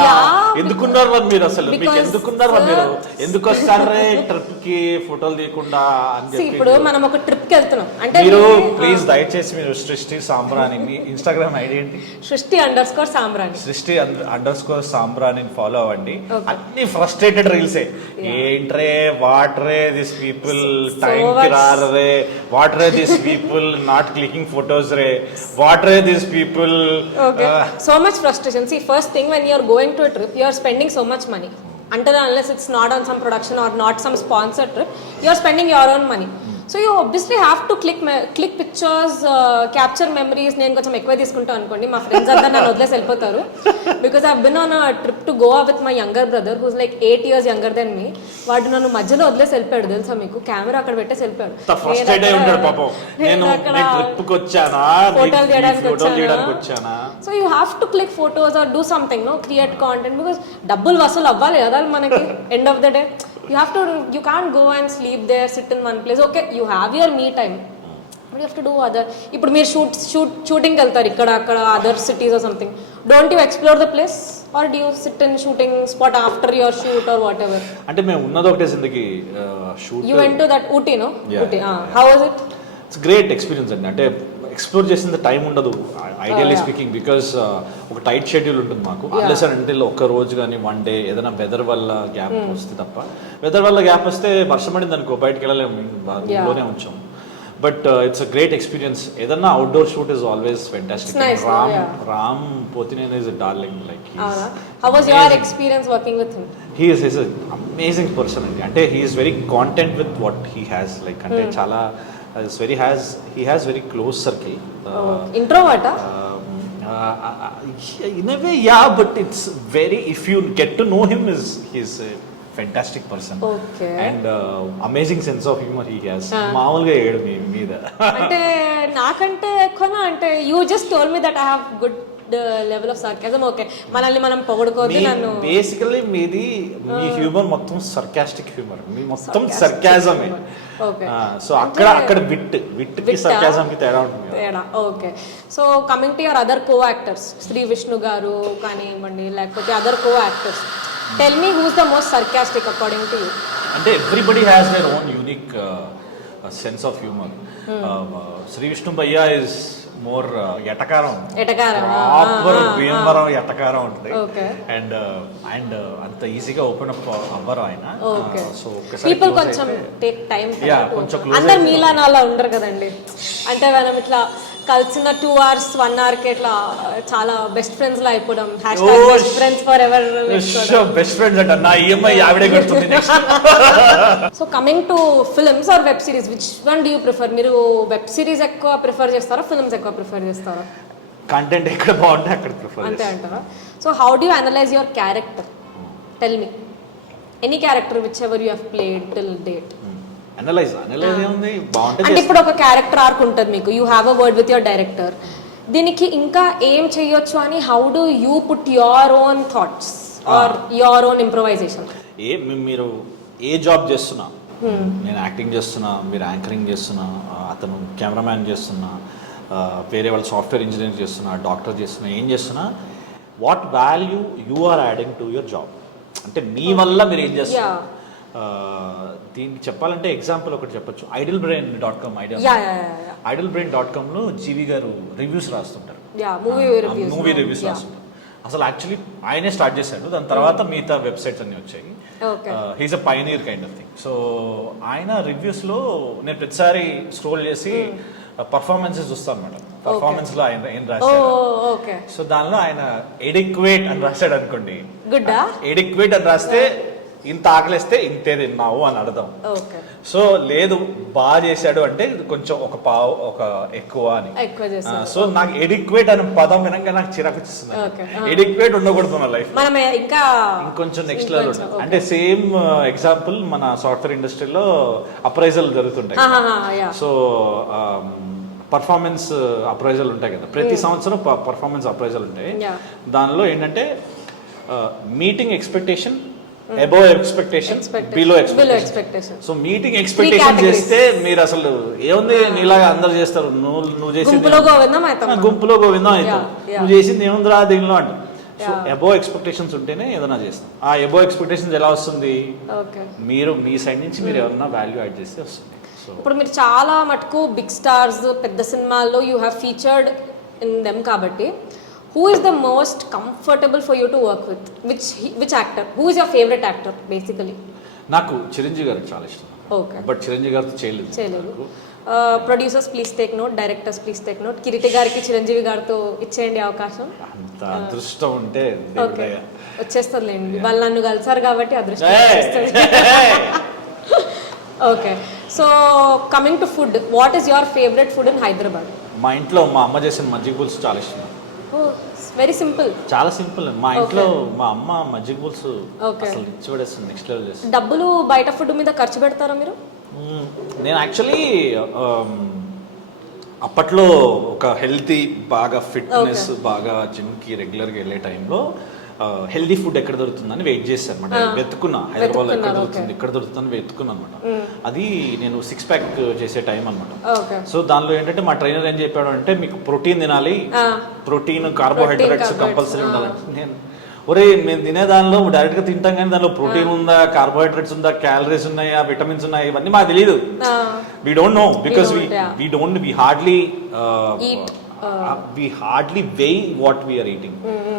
ఎందుకున్నారు మీరు, అసలు మీకు ఎందుకున్నారు మీరు, ఎందుకు వస్తారే ట్రిప్ కి ఫోటోలు తీయకుండా అని చెప్పి. ఇప్పుడు మనం ఒక ట్రిప్ కి వెళ్తున్నాం అంటే మీరు ప్లీజ్ దయచేసి మీరు సృష్టి సాంబ్రాణి, మీ ఇన్స్టాగ్రామ్ ఐడి ఏంటి? సృష్టి_సాంబ్రాణి. సృష్టి_సాంబ్రాణి ఫాలో అవ్వండి. అన్ని ఫ్రస్ట్రేటెడ్ రీల్సే. ఏంట్రే వాటరే దిస్ పీపుల్ టైం కి రారే, what are this people not clicking photos రే, what are this people. So much frustration. See, first thing, when you're going to a trip, you're spending so much money. Until unless it's not on some production or not some sponsored trip, you're spending your own money. So you obviously have to click pictures, capture memories. నేను కొంచెం ఎక్కువ తీసుకుంటాను అనుకోండి, మా ఫ్రెండ్స్ అందరూ నన్ను వదిలేసి వెళ్ళిపోతారు. Because I been on a trip to Goa with my younger brother who's like 8 years younger than me. వాడు నన్ను మధ్యలో వదిలేసి వెళ్ళిపోయాడు తెలుసా మీకు, కెమెరా అక్కడ పెట్టేసి వెళ్ళిపోయాడు. ఫోటోలు తీయడానికి వచ్చానా. So you have to click photos or do something, no, create content. Because డబ్బులు వసూలు అవ్వాలి కదా మనకి end of the day. You can't go and sleep there, sit in one place. Okay, you have your me time, but you have to do other. ఇప్పుడు మీరు షూటింగ్ వెళ్తారు ఇక్కడ అక్కడ other cities or something. Don't you explore the place or do you sit in shooting spot after your shoot or whatever? అంటే మేము Unnadi Okate Zindagi shoot. You went to that Ooty, no? Ooty, how was it? It's great experience అండి. అంటే ఎక్స్ప్లోర్ చేసిన టైం ఉండదు ఐడియల్లీ స్పీకింగ్, బికాస్ ఒక టైట్ షెడ్యూల్ ఉంటుంది మాకు. అన్లెస్ అంటే ఒక్క రోజు కానీ వన్ డే ఏదైనా వెదర్ వల్ల గ్యాప్ వస్తే తప్ప. వెదర్ వల్ల గ్యాప్ వస్తే వర్షం పడింది అనుకో బయటకు వెళ్ళలేము, రూమ్లోనే ఉంచాం. But it's a great experience. ఏదన్నా outdoor shoot is always fantastic. Ram Pothineni is darling. Like how was your experience working with him? He is amazing person అండి. అంటే he is very content with what he has. Like అంటే చాలా he has very close circle. Introvert? In a way, yeah, but it's very, if you get to know him, he's a fantastic person. Okay. And amazing sense of humor he has. మామూలుగా ఏడు మీ మీద. అంటే నాకంటే ఎక్కువనా? అంటే you just told me that I have good level of sarcasm. Okay, మనల్ని మనం పొగడుకోవద్దు. నన్ను బేసికల్లీ మీ హ్యూమర్ మొత్తం సర్కాస్టిక్ హ్యూమర్, మీ మొత్తం సర్కాజమే. ఓకే, సో అక్కడ విట్ కి సర్కాజం కి తేడా ఉంటుంది. Okay, so coming to your other co actors, Sree Vishnu గారు కానివ్వండి లేకపోతే other co actors, tell me who's the most sarcastic according to you? అంటే everybody has their own unique sense of humour. Sree Vishnu భయ్యా ఇస్ మోర్ ఎటకారం, ప్రాపర్ భీమవరం ఎటకారం ఉంటుంది. అండ్ అంత ఈజీగా ఓపెన్ అప్ అవ్వరు ఆయన. సో పీపుల్ కొంచెం టేక్ టైం. అందరు మీలానా అలా ఉండరు కదండి. అంటే మనం ఇట్లా కలిసిన 2 hours 1 hour కి ఇట్లా చాలా బెస్ట్ ఫ్రెండ్స్ లా అయిపోవడం. Best friends for ever. Best friends అంటే నా ఈఎంఐ ఆవిడే కడుతుంది next. So coming to films are web series, which one do you prefer? మీరు వెబ్ సిరీస్ ఎక్కువ ప్రిఫర్ చేస్తారా, ఫిల్మ్స్ ఎక్కువ ప్రిఫర్ చేస్తారా? కంటెంట్ ఎక్కడ బాగుంటే అక్కడ ప్రిఫర్ అంతే అంటారా? So how do you analyse your character? Tell me any character which ever you have played till date. Analyse ఏముంది, బాగుంటుంది. అంటే ఇప్పుడు ఒక క్యారెక్టర్ ఆర్క్ ఉంటుంది మీకు, you have a word with your director, దీనికి ఇంకా ఏం చేయొచ్చు అని how do you put your own thoughts or your own improvisation? మీరు ఏ జాబ్ చేస్తున్నా, నేను యాక్టింగ్ చేస్తున్నా, మీరు యాంకరింగ్ చేస్తున్నా, అతను కెమెరామ్యాన్ చేస్తున్నా, వేరే వాళ్ళు సాఫ్ట్వేర్ ఇంజనీర్ చేస్తున్నా, డాక్టర్ చేస్తున్నా, ఏం చేస్తున్నా, what value you are adding to your job. అంటే మీ వల్ల మీరు ఏం చేస్తున్నారు. దీనికి చెప్పాలంటే ఎగ్జాంపుల్ ఒకటి చెప్పొచ్చు. idlebrain.com idlebrain.com లో జీవి గారు రివ్యూస్ రాస్తుంటారు, మూవీ రివ్యూస్ రాస్తుంటారు. అసలు యాక్చువల్లీ ఆయనే స్టార్ట్ చేశాడు, దాని తర్వాత మిగతా వెబ్సైట్స్ అన్ని వచ్చాయి. Okay he's a pioneer kind of thing. So ఆయన రివ్యూస్లో నేను ప్రతిసారి స్క్రోల్ చేసి పర్ఫార్మెన్సెస్ చూస్తాను అనమాట. పర్ఫార్మెన్స్ లో ఆయన ఏం రాశాడు, ఓకే సో దానిలో ఆయన ఎడిక్వేట్ అని రాశాడు అనుకోండి. గుడ్డా ఎడిక్వేట్ అని రాస్తే ఇంత ఆకలిస్తే ఇంతే తిన్నావు అని అర్థం. ఓకే సో లేదు బాగా చేశాడు అంటే కొంచెం ఒక పావు ఒక ఎక్కువ అని. ఎక్కువ చేస్తాం. సో నాకు ఎడిక్వేట్ అనే పదం వినంగా నాకు చిరాకు వచ్చిస్తుంది. ఎడిక్వేట్ ఉండకూడదు మన లైఫ్, మనం ఇంకా ఇంకొంచెం నెక్స్ట్ లెవెల్ ఉంటుంది. అంటే సేమ్ ఎగ్జాంపుల్ మన సాఫ్ట్వేర్ ఇండస్ట్రీలో అప్రైజల్ జరుగుతుంటాయి. సో పర్ఫార్మెన్స్ అప్రైజల్ ఉంటాయి కదా, ప్రతి సంవత్సరం పర్ఫార్మెన్స్ అప్రైజల్ ఉంటాయి. దానిలో ఏంటంటే meeting expectation, above expectation, below expectation. So meeting expectation చేస్తే మీరు అసలు ఏముంది నీలాగా అందరు చేస్తారు, నువ్వు చేసింది గుంపులో గోవిందం అవుతావు, నువ్వు చేసింది ఏముందిరా దీనిలో అంట. సో అబోవ్ ఎక్స్పెక్టేషన్స్ ఉంటేనే ఏదైనా చేస్తాం. ఆ అబోవ్ ఎక్స్పెక్టేషన్స్ ఎలా వస్తుంది, మీరు మీ సైడ్ నుంచి మీరు ఏమన్నా వాల్యూ యాడ్ చేస్తే వస్తుంది. ఇప్పుడు మీరు చాలా మటుకు బిగ్ స్టార్స్ పెద్ద సినిమాల్లో you have featured in them కాబట్టి who is the most comfortable for you to work with? Which actor? Who is your favorite actor basically? నాకు చిరంజీవి గారు చాలా ఇష్టం. ఓకే బట్ చిరంజీవి గారితో చేయలేదు. Producers please take note, directors please take note. Kireeti గారికి చిరంజీవి గారితో ఇచ్చేయండి అవకాశం. అంత అదృష్టం ఉంటే వచ్చేస్తుందిలేండి, వాళ్ళు నన్ను కలిసారు కాబట్టి అదృష్టం. Okay, so coming to food, what is your favourite food in Hyderabad? మా ఇంట్లో మా అమ్మ చేసిన మజ్జిగ పులుసు చాలా ఇష్టం. వెరీ సింపుల్, చాలా సింపుల్. మా ఇంట్లో మా అమ్మ మజ్జిగ పులుసు అసలు ఇచ్చి పడేస్తుంది, నెక్స్ట్ లెవెల్ చేస్తుంది. డబ్బులు బయట ఫుడ్ మీద ఖర్చు పెడతారా మీరు? నేను యాక్చువల్లీ అప్పట్లో ఒక హెల్తీ బాగా ఫిట్నెస్ బాగా జిమ్కి రెగ్యులర్గా వెళ్ళే టైంలో హెల్దీ ఫుడ్ ఎక్కడ దొరుకుతుందని వెయిట్ చేశాను అనమాట. వెతుకున్నా హైదరాబాద్ ఎక్కడ దొరుకుతుంది, ఎక్కడ దొరుకుతుందని వెతుకున్నా అనమాట. అది నేను 6 ప్యాక్ చేసే టైం అనమాట. సో దానిలో ఏంటంటే మా ట్రైనర్ ఏం చెప్పాడు అంటే మీకు ప్రోటీన్ తినాలి, ప్రోటీన్ కార్బోహైడ్రేట్స్ కంపల్సరీ ఉండాలంటే నేను మేము తినే దానిలో డైరెక్ట్ గా తింటాం కానీ దానిలో ప్రోటీన్ ఉందా, కార్బోహైడ్రేట్స్ ఉందా, క్యాలరీస్ ఉన్నాయా, విటమిన్స్ ఉన్నాయా, ఇవన్నీ మాకు తెలియదు. We don't know because we hardly weigh what we're eating.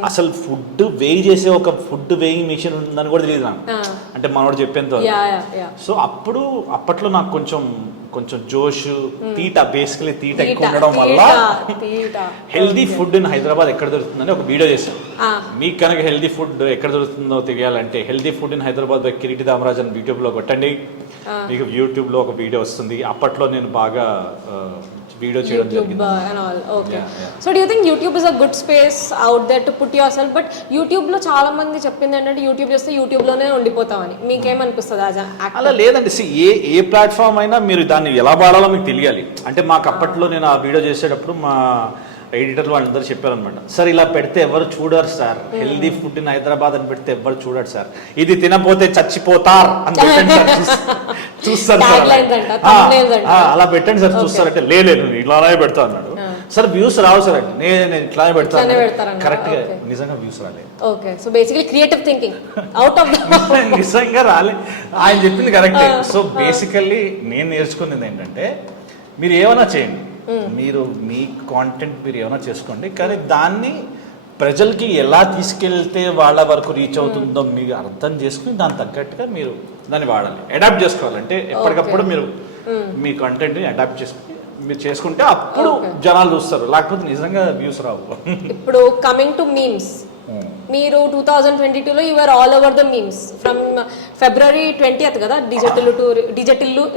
అసలు ఫుడ్ వెయ్ చేసే ఒక ఫుడ్ వెయింగ్ మిషన్ ఉందని కూడా తెలియదు నాకు, అంటే మనోడు చెప్పేంత. సో అప్పట్లో నాకు కొంచెం జోష్, తీట, బేసికలీ తీట ఎక్కువ ఉండడం వల్ల హెల్దీ ఫుడ్ ఇన్ హైదరాబాద్ ఎక్కడ దొరుకుతుందని ఒక వీడియో చేశాను. మీకు కనుక హెల్దీ ఫుడ్ ఎక్కడ దొరుకుతుందో తెలియాలంటే healthy food in Hyderabad by Kireeti Damaraj అని యూట్యూబ్ లో కొట్టండి, మీకు యూట్యూబ్ లో ఒక వీడియో వస్తుంది. అప్పట్లో నేను బాగా వీడియో చేయడం జరిగింది. So do you think YouTube is a good space out there to put yourself? But YouTube లో చాలా మంది చెప్పింది ఏంటంటే యూట్యూబ్ చేస్తే యూట్యూబ్ లోనే ఉండిపోతామని. మీకేమనిపిస్తుంది? అలా లేదండి. ఏ ప్లాట్ఫామ్ అయినా మీరు దాన్ని ఎలా వాడాలో మీకు తెలియాలి. అంటే మాకు అప్పట్లో నేను ఆ వీడియో చేసేటప్పుడు మా ఎడిటర్లు వాళ్ళందరూ చెప్పారనమాట, సార్ ఇలా పెడితే ఎవరు చూడరు sir, healthy food in Hyderabad అని పెడితే ఎవరు చూడరు సార్, ఇది తినపోతే చచ్చిపోతారు అని పెట్టండి సార్, చూస్తారు సార్, అలా పెట్టండి సార్ చూస్తారంటే లేదు ఇలానే పెడతా అన్నాడు. సార్ వ్యూస్ రావు సార్ అంటే నేను ఇట్లానే పెడతాను. కరెక్ట్ గా నిజంగా వ్యూస్ రాలేదు. Okay, so basically creative thinking out of నిజంగా రాలేదు. ఆయన చెప్పింది కరెక్టే. సో బేసికల్లీ నేను నేర్చుకున్నది ఏంటంటే మీరు ఏమైనా చేయండి, మీరు మీ కాంటెంట్ మీరు ఏమైనా చేసుకోండి, కానీ దాన్ని ప్రజలకి ఎలా తీసుకెళ్తే వాళ్ళ వరకు రీచ్ అవుతుందో మీరు అర్థం చేసుకుని దాని తగ్గట్టుగా మీరు దాన్ని వాడాలి, అడాప్ట్ చేసుకోవాలి. అంటే ఎప్పటికప్పుడు మీరు మీ కంటెంట్ని అడాప్ట్ చేసుకుని మీరు చేసుకుంటే అప్పుడు జనాలు చూస్తారు, లేకపోతే నిజంగా వ్యూస్ రావు. ఇప్పుడు కమింగ్ టు మీమ్స్, మీరు 2022లో you are all over the memes from February 20th కదా డిజిటల్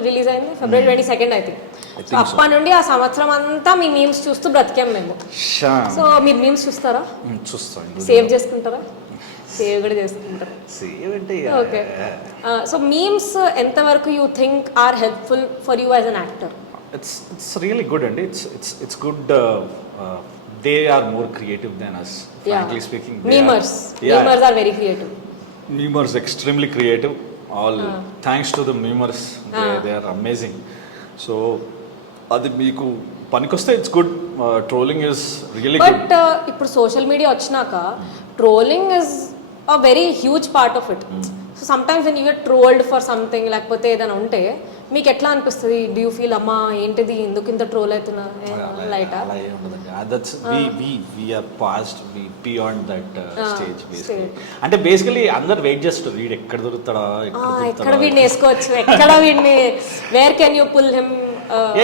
రిలీజ్ అయింది, February 22nd I think. So అప్పటి నుండి ఆ సంవత్సరం అంతా మీ మీమ్స్ చూస్తూ బ్రతికాం మేము. సో మీరు మీమ్స్ చూస్తారా? చూస్తాను. సేవ్ చేసుకుంటారా? సేవ్ కూడా చేసుకుంటారా? సేవ్ అంటే ఓకే. సో మీమ్స్ ఎంతవరకు you think are helpful for you as an actor? It's really good and it's good. They are more creative than us, frankly speaking. Memers are very creative. Memers extremely creative. All thanks to the memers, they are amazing. So adi meeku panikoste it's good. Trolling is really good. But ఇప్పుడు సోషల్ మీడియా వచ్చినాక trolling is a very huge part of it. So sometimes when you get trolled for something లేకపోతే ఏదైనా ఉంటే మీకు ఎట్లా అనిపిస్తుంది? డూ యూ ఫీల్ అమ్మా ఏంటిది ఎందుకు ఇంత ట్రోల్ అవుతున్నా లైటా? అలా ఏం ఉండదండి. That's we are past we beyond that stage basically. అంటే బేసికలీ అందరు వెయిట్ చేస్తారు వీడు ఎక్కడ దొరుకుతాడా ఎక్కడ వీడిని వేసుకోవచ్చు, ఎక్కడ వీడిని where can you pull him.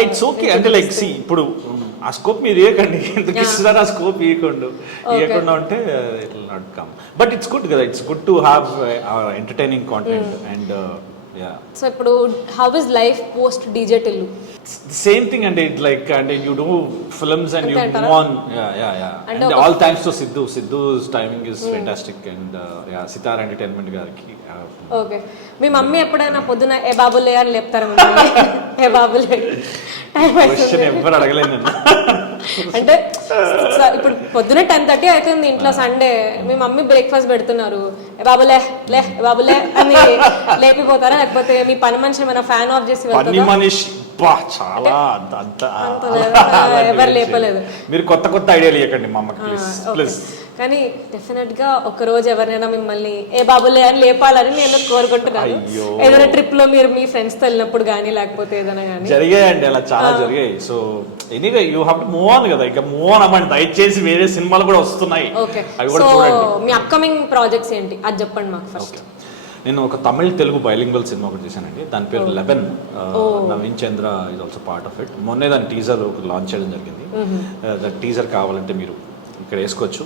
It's okay అంటే లైక్ సి ఇప్పుడు ఆ స్కోప్ మీరు ఇవ్వకండి, ఎందుకు ఇస్తున్నారు ఆ స్కోప్ ఇవ్వకుండా ఉంటే it will not come. But it's good కదా, it's good to have entertaining content and yeah. So ఇప్పుడు how is life post DJ Tillu? It's the same thing and it like and you do films and you move on. Yeah. And all thanks to Sidhu's timing is fantastic and Sitar Entertainment gariki. Okay. Me mummy ఎప్పుడైనా పొద్దున ఏ బాబులే అని లేపుతారా మిమ్మల్ని? ఏ బాబులే క్వశ్చన్ ఎవరు అడగలేదు. అంటే ఇప్పుడు పొద్దున 10:30 అవుతుంది ఇంట్లో, సండే, మీ మమ్మీ బ్రేక్ఫాస్ట్ పెడుతున్నారు, ఏ బాబులే లే ఏ బాబులే అని లేపిపోతారా? లేకపోతే మీ పని మనిషి ఏమైనా ఫ్యాన్ ఆఫ్ చేసి పని మనిషి చాలా ఎవరు లేపలేదు. మీరు కొత్త ఐడియాలు ఇవ్వకండి మా అమ్మకి ప్లీజ్. కానీ డెఫినెట్ గా ఒక రోజు ఎవరైనా మిమ్మల్ని ఏ బాబులే అని లేపాలని నేను కోరుకుంటున్నాను. ఏదైనా ట్రిప్ లో మీరు మీ ఫ్రెండ్స్ తో వెళ్ళినప్పుడు గానీ లేకపోతే ఏదైనా గానీ జరిగాయండి, అలా చాలా జరిగాయి. So anyway you have to move on కదా, ఇక మూవ్ ఆన్ అవ్వండి దయచేసి. వేరే సినిమాలు కూడా వస్తున్నాయి, అవి కూడా చూడండి. మీ అప్కమింగ్ ప్రాజెక్ట్స్ ఏంటి అది చెప్పండి మాకు ఫస్ట్. నేను ఒక తమిళ తెలుగు బైలింగ్వల్ సినిమా ఒకటి చేశానండి, దాని పేరు 11. Naveen Chandra is also part of it. మొన్నే దాని టీజర్ లాంచ్ చేయడం జరిగింది. ద టీజర్ కావాలంటే మీరు ఇక్కడ వేసుకోవచ్చు.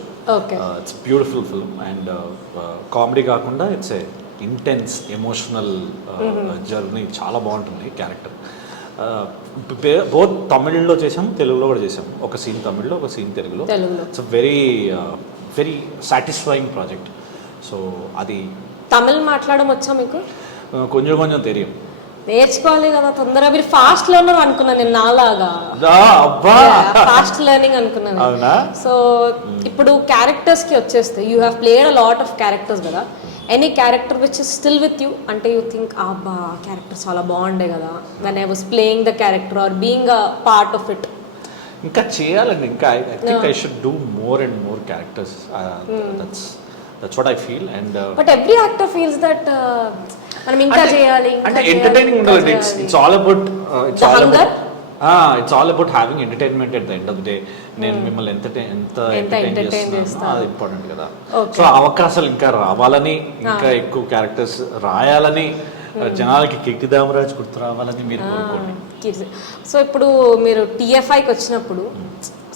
It's beautiful film and comedy కాకుండా it's a intense emotional journey, చాలా బాగుంటుంది క్యారెక్టర్. బోత్ తమిళ్లో చేసాము, తెలుగులో కూడా చేసాము. ఒక సీన్ తమిళ్లో, ఒక సీన్ తెలుగులో. It's very very satisfying project. So అది తమిళ్ మాట్లాడడం వచ్చా మీకు? కొంచెం తెలియం, నేర్చుకోవాలి కదా తొందరగా. మీరు ఫాస్ట్ లెర్నర్ అనుకున్నాను నేను, నాలాగా ఫాస్ట్ లెర్నింగ్ అనుకున్నాను. సో ఇప్పుడు క్యారెక్టర్స్ కి వచ్చేస్తే you have played a lot of characters కదా. Any character which is still with you అంటే యూ థింక్ అబ్బా క్యారెక్టర్ చాలా బాగుండే కదా when I was playing the character or being a part of it? ఇంకా చేయాలండి, ఇంకా I think I should do more and more characters. That's what I feel and but every actor feels that మనం ఇంకా చేయాలి. అంటే ఎంటర్టైనింగ్ ఉండాలి. It's all about it's all about having entertainment at the end of the day. నేను మిమ్మల్ని ఎంత ఎంటర్టైన్ చేస్తాను, అది ఇంపార్టెంట్ కదా. సో అవకాశాలు ఇంకా రావాలని, ఇంకా ఎక్కువ క్యారెక్టర్స్ రాయాలని, జనాలకి కిర్తి దామరాజ్ గుర్తు రావాలని మీరు కోరుకోండి. సో ఇప్పుడు మీరు TFIకి వచ్చినప్పుడు